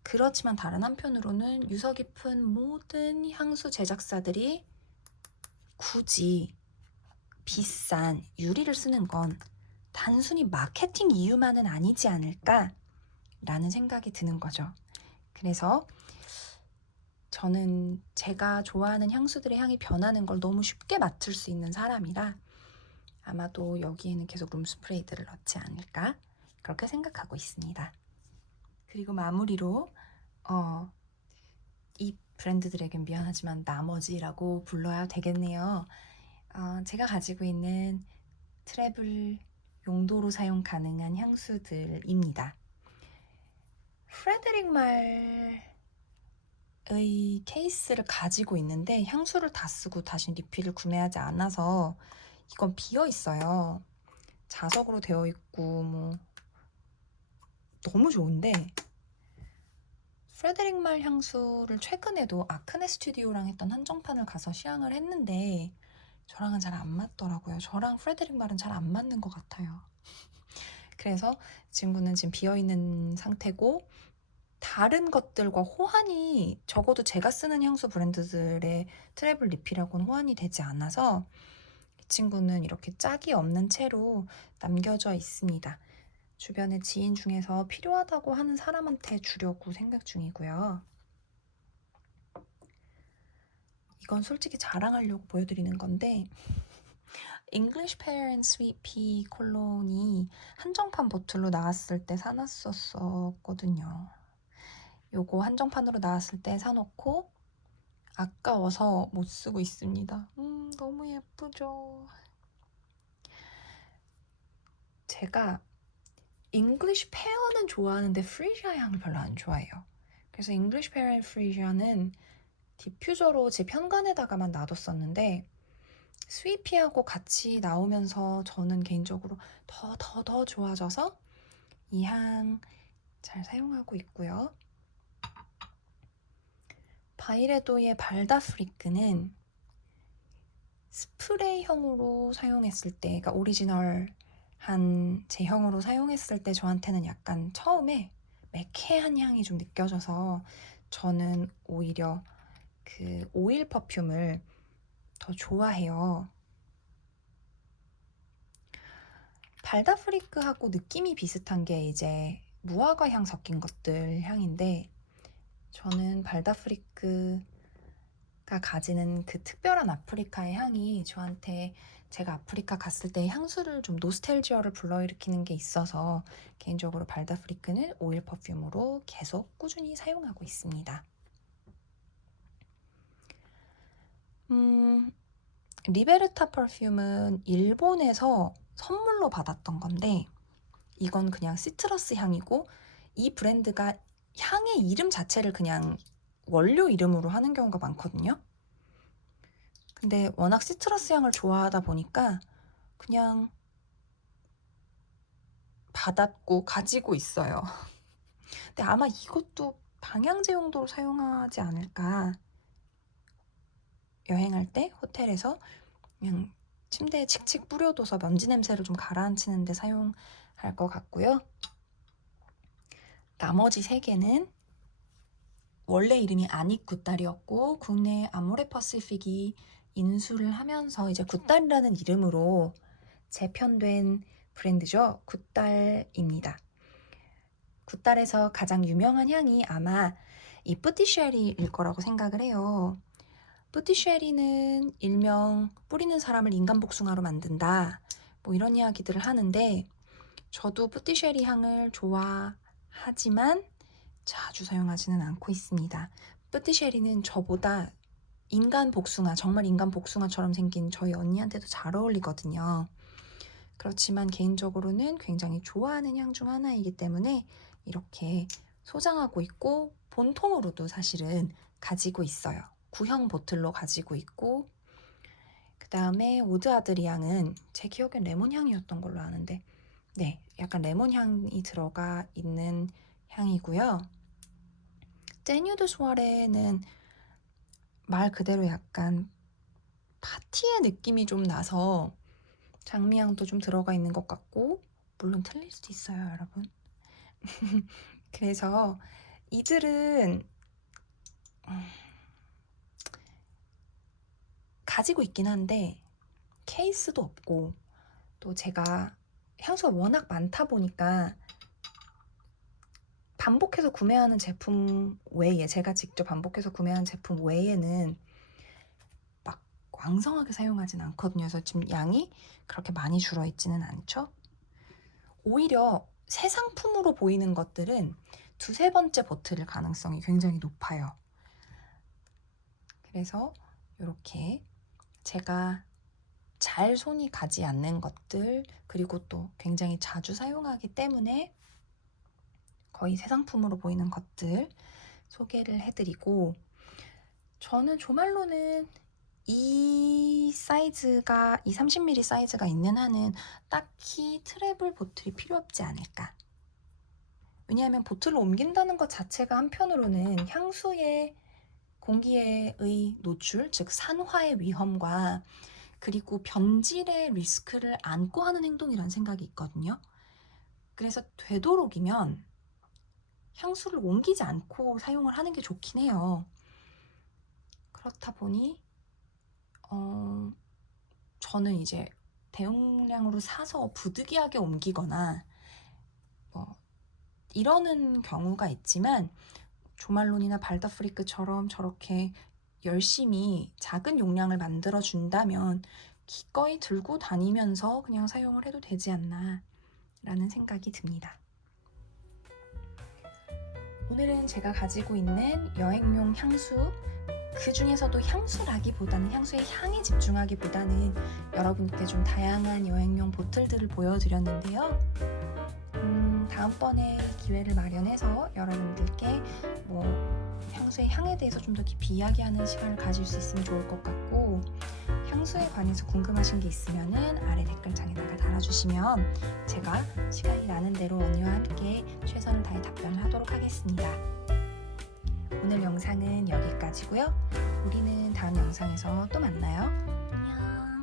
그렇지만 다른 한편으로는 유서 깊은 모든 향수 제작사들이 굳이 비싼 유리를 쓰는 건 단순히 마케팅 이유만은 아니지 않을까 라는 생각이 드는 거죠. 그래서 저는 제가 좋아하는 향수들의 향이 변하는 걸 너무 쉽게 맡을 수 있는 사람이라 아마도 여기에는 계속 룸스프레이들을 넣지 않을까 그렇게 생각하고 있습니다. 그리고 마무리로 이 브랜드들에겐 미안하지만 나머지라고 불러야 되겠네요. 제가 가지고 있는 트래블 용도로 사용 가능한 향수들입니다. 프레데릭 말의 케이스를 가지고 있는데 향수를 다 쓰고 다시 리필을 구매하지 않아서 이건 비어 있어요. 자석으로 되어 있고 뭐 너무 좋은데, 프레데릭 말 향수를 최근에도 아크네 스튜디오랑 했던 한정판을 가서 시향을 했는데 저랑은 잘 안 맞더라고요. 저랑 프레데릭 말은 잘 안 맞는 것 같아요. 그래서 친구는 지금 비어있는 상태고, 다른 것들과 호환이 적어도 제가 쓰는 향수 브랜드들의 트래블 리필하고는 호환이 되지 않아서 이 친구는 이렇게 짝이 없는 채로 남겨져 있습니다. 주변에 지인 중에서 필요하다고 하는 사람한테 주려고 생각 중이고요. 이건 솔직히 자랑하려고 보여드리는 건데 English Pear and Sweet Pea 콜론이 한정판 보틀로 나왔을 때 사놨었거든요. 요거 한정판으로 나왔을 때 사놓고 아까워서 못 쓰고 있습니다. 너무 예쁘죠? 제가 English Pear는 좋아하는데 프리시아 향을 별로 안 좋아해요. 그래서 English Pear and Fresia는 디퓨저로 제 현관에다가만 놔뒀었는데 스위피하고 같이 나오면서 저는 개인적으로 더 좋아져서 이 향 잘 사용하고 있고요. 바이레도의 발다프리크는 스프레이형으로 사용했을 때, 그러니까 오리지널한 제형으로 사용했을 때 저한테는 약간 처음에 매캐한 향이 좀 느껴져서 저는 오히려 그 오일 퍼퓸을 더 좋아해요. 발다프리크하고 느낌이 비슷한 게 이제 무화과 향 섞인 것들 향인데, 저는 발다프리크가 가지는 그 특별한 아프리카의 향이 저한테 제가 아프리카 갔을 때 향수를 좀 노스텔지어를 불러일으키는 게 있어서 개인적으로 발다프리크는 오일 퍼퓸으로 계속 꾸준히 사용하고 있습니다. 리베르타 퍼퓸은 일본에서 선물로 받았던 건데 이건 그냥 시트러스 향이고, 이 브랜드가 향의 이름 자체를 그냥 원료 이름으로 하는 경우가 많거든요. 근데 워낙 시트러스 향을 좋아하다 보니까 그냥 받았고 가지고 있어요. 근데 아마 이것도 방향제 용도로 사용하지 않을까. 여행할 때 호텔에서 그냥 침대에 칙칙 뿌려둬서 먼지 냄새를 좀 가라앉히는 데 사용할 것 같고요. 나머지 3개는 원래 이름이 아닉 굿달이었고 국내 아모레 퍼시픽이 인수를 하면서 이제 굿달이라는 이름으로 재편된 브랜드죠. 굿달입니다. 굿달에서 가장 유명한 향이 아마 이 뿌티쉐리일 거라고 생각을 해요. 뿌띠쉐리는 일명 뿌리는 사람을 인간 복숭아로 만든다, 뭐 이런 이야기들을 하는데, 저도 뿌띠쉐리 향을 좋아하지만 자주 사용하지는 않고 있습니다. 뿌띠쉐리는 저보다 인간 복숭아, 정말 인간 복숭아처럼 생긴 저희 언니한테도 잘 어울리거든요. 그렇지만 개인적으로는 굉장히 좋아하는 향 중 하나이기 때문에 이렇게 소장하고 있고, 본통으로도 사실은 가지고 있어요. 구형 보틀로 가지고 있고, 그 다음에 오드 아드리앙은 제 기억엔 레몬 향이었던 걸로 아는데, 네, 약간 레몬 향이 들어가 있는 향이고요. 데뉴드 소아레는 말 그대로 약간 파티의 느낌이 좀 나서 장미향도 좀 들어가 있는 것 같고, 물론 틀릴 수도 있어요, 여러분. 그래서 이들은 가지고 있긴 한데 케이스도 없고, 또 제가 향수가 워낙 많다 보니까 반복해서 구매하는 제품 외에, 제가 직접 반복해서 구매하는 제품 외에는 막 왕성하게 사용하진 않거든요. 그래서 지금 양이 그렇게 많이 줄어있지는 않죠. 오히려 새 상품으로 보이는 것들은 두세 번째 보틀일 가능성이 굉장히 높아요. 그래서 이렇게 제가 잘 손이 가지 않는 것들, 그리고 또 굉장히 자주 사용하기 때문에 거의 새 상품으로 보이는 것들 소개를 해드리고, 저는 조말로는 이 30ml 사이즈가 있는 한은 딱히 트래블 보틀이 필요 없지 않을까. 왜냐하면 보틀로 옮긴다는 것 자체가 한편으로는 향수의 공기의 노출, 즉 산화의 위험과 그리고 변질의 리스크를 안고 하는 행동이라는 생각이 있거든요. 그래서 되도록이면 향수를 옮기지 않고 사용을 하는 게 좋긴 해요. 그렇다 보니 저는 이제 대용량으로 사서 부득이하게 옮기거나 뭐 이러는 경우가 있지만, 조말론이나 발더프리크처럼 저렇게 열심히 작은 용량을 만들어 준다면 기꺼이 들고 다니면서 그냥 사용을 해도 되지 않나 라는 생각이 듭니다. 오늘은 제가 가지고 있는 여행용 향수, 그 중에서도 향수라기보다는 향수의 향에 집중하기보다는 여러분께 좀 다양한 여행용 보틀들을 보여드렸는데요. 다음번에 기회를 마련해서 여러분들께 뭐 향수의 향에 대해서 좀 더 깊이 이야기하는 시간을 가질 수 있으면 좋을 것 같고, 향수에 관해서 궁금하신 게 있으면은 아래 댓글창에다가 달아주시면 제가 시간이 나는 대로 언니와 함께 최선을 다해 답변을 하도록 하겠습니다. 오늘 영상은 여기까지고요. 우리는 다음 영상에서 또 만나요. 안녕.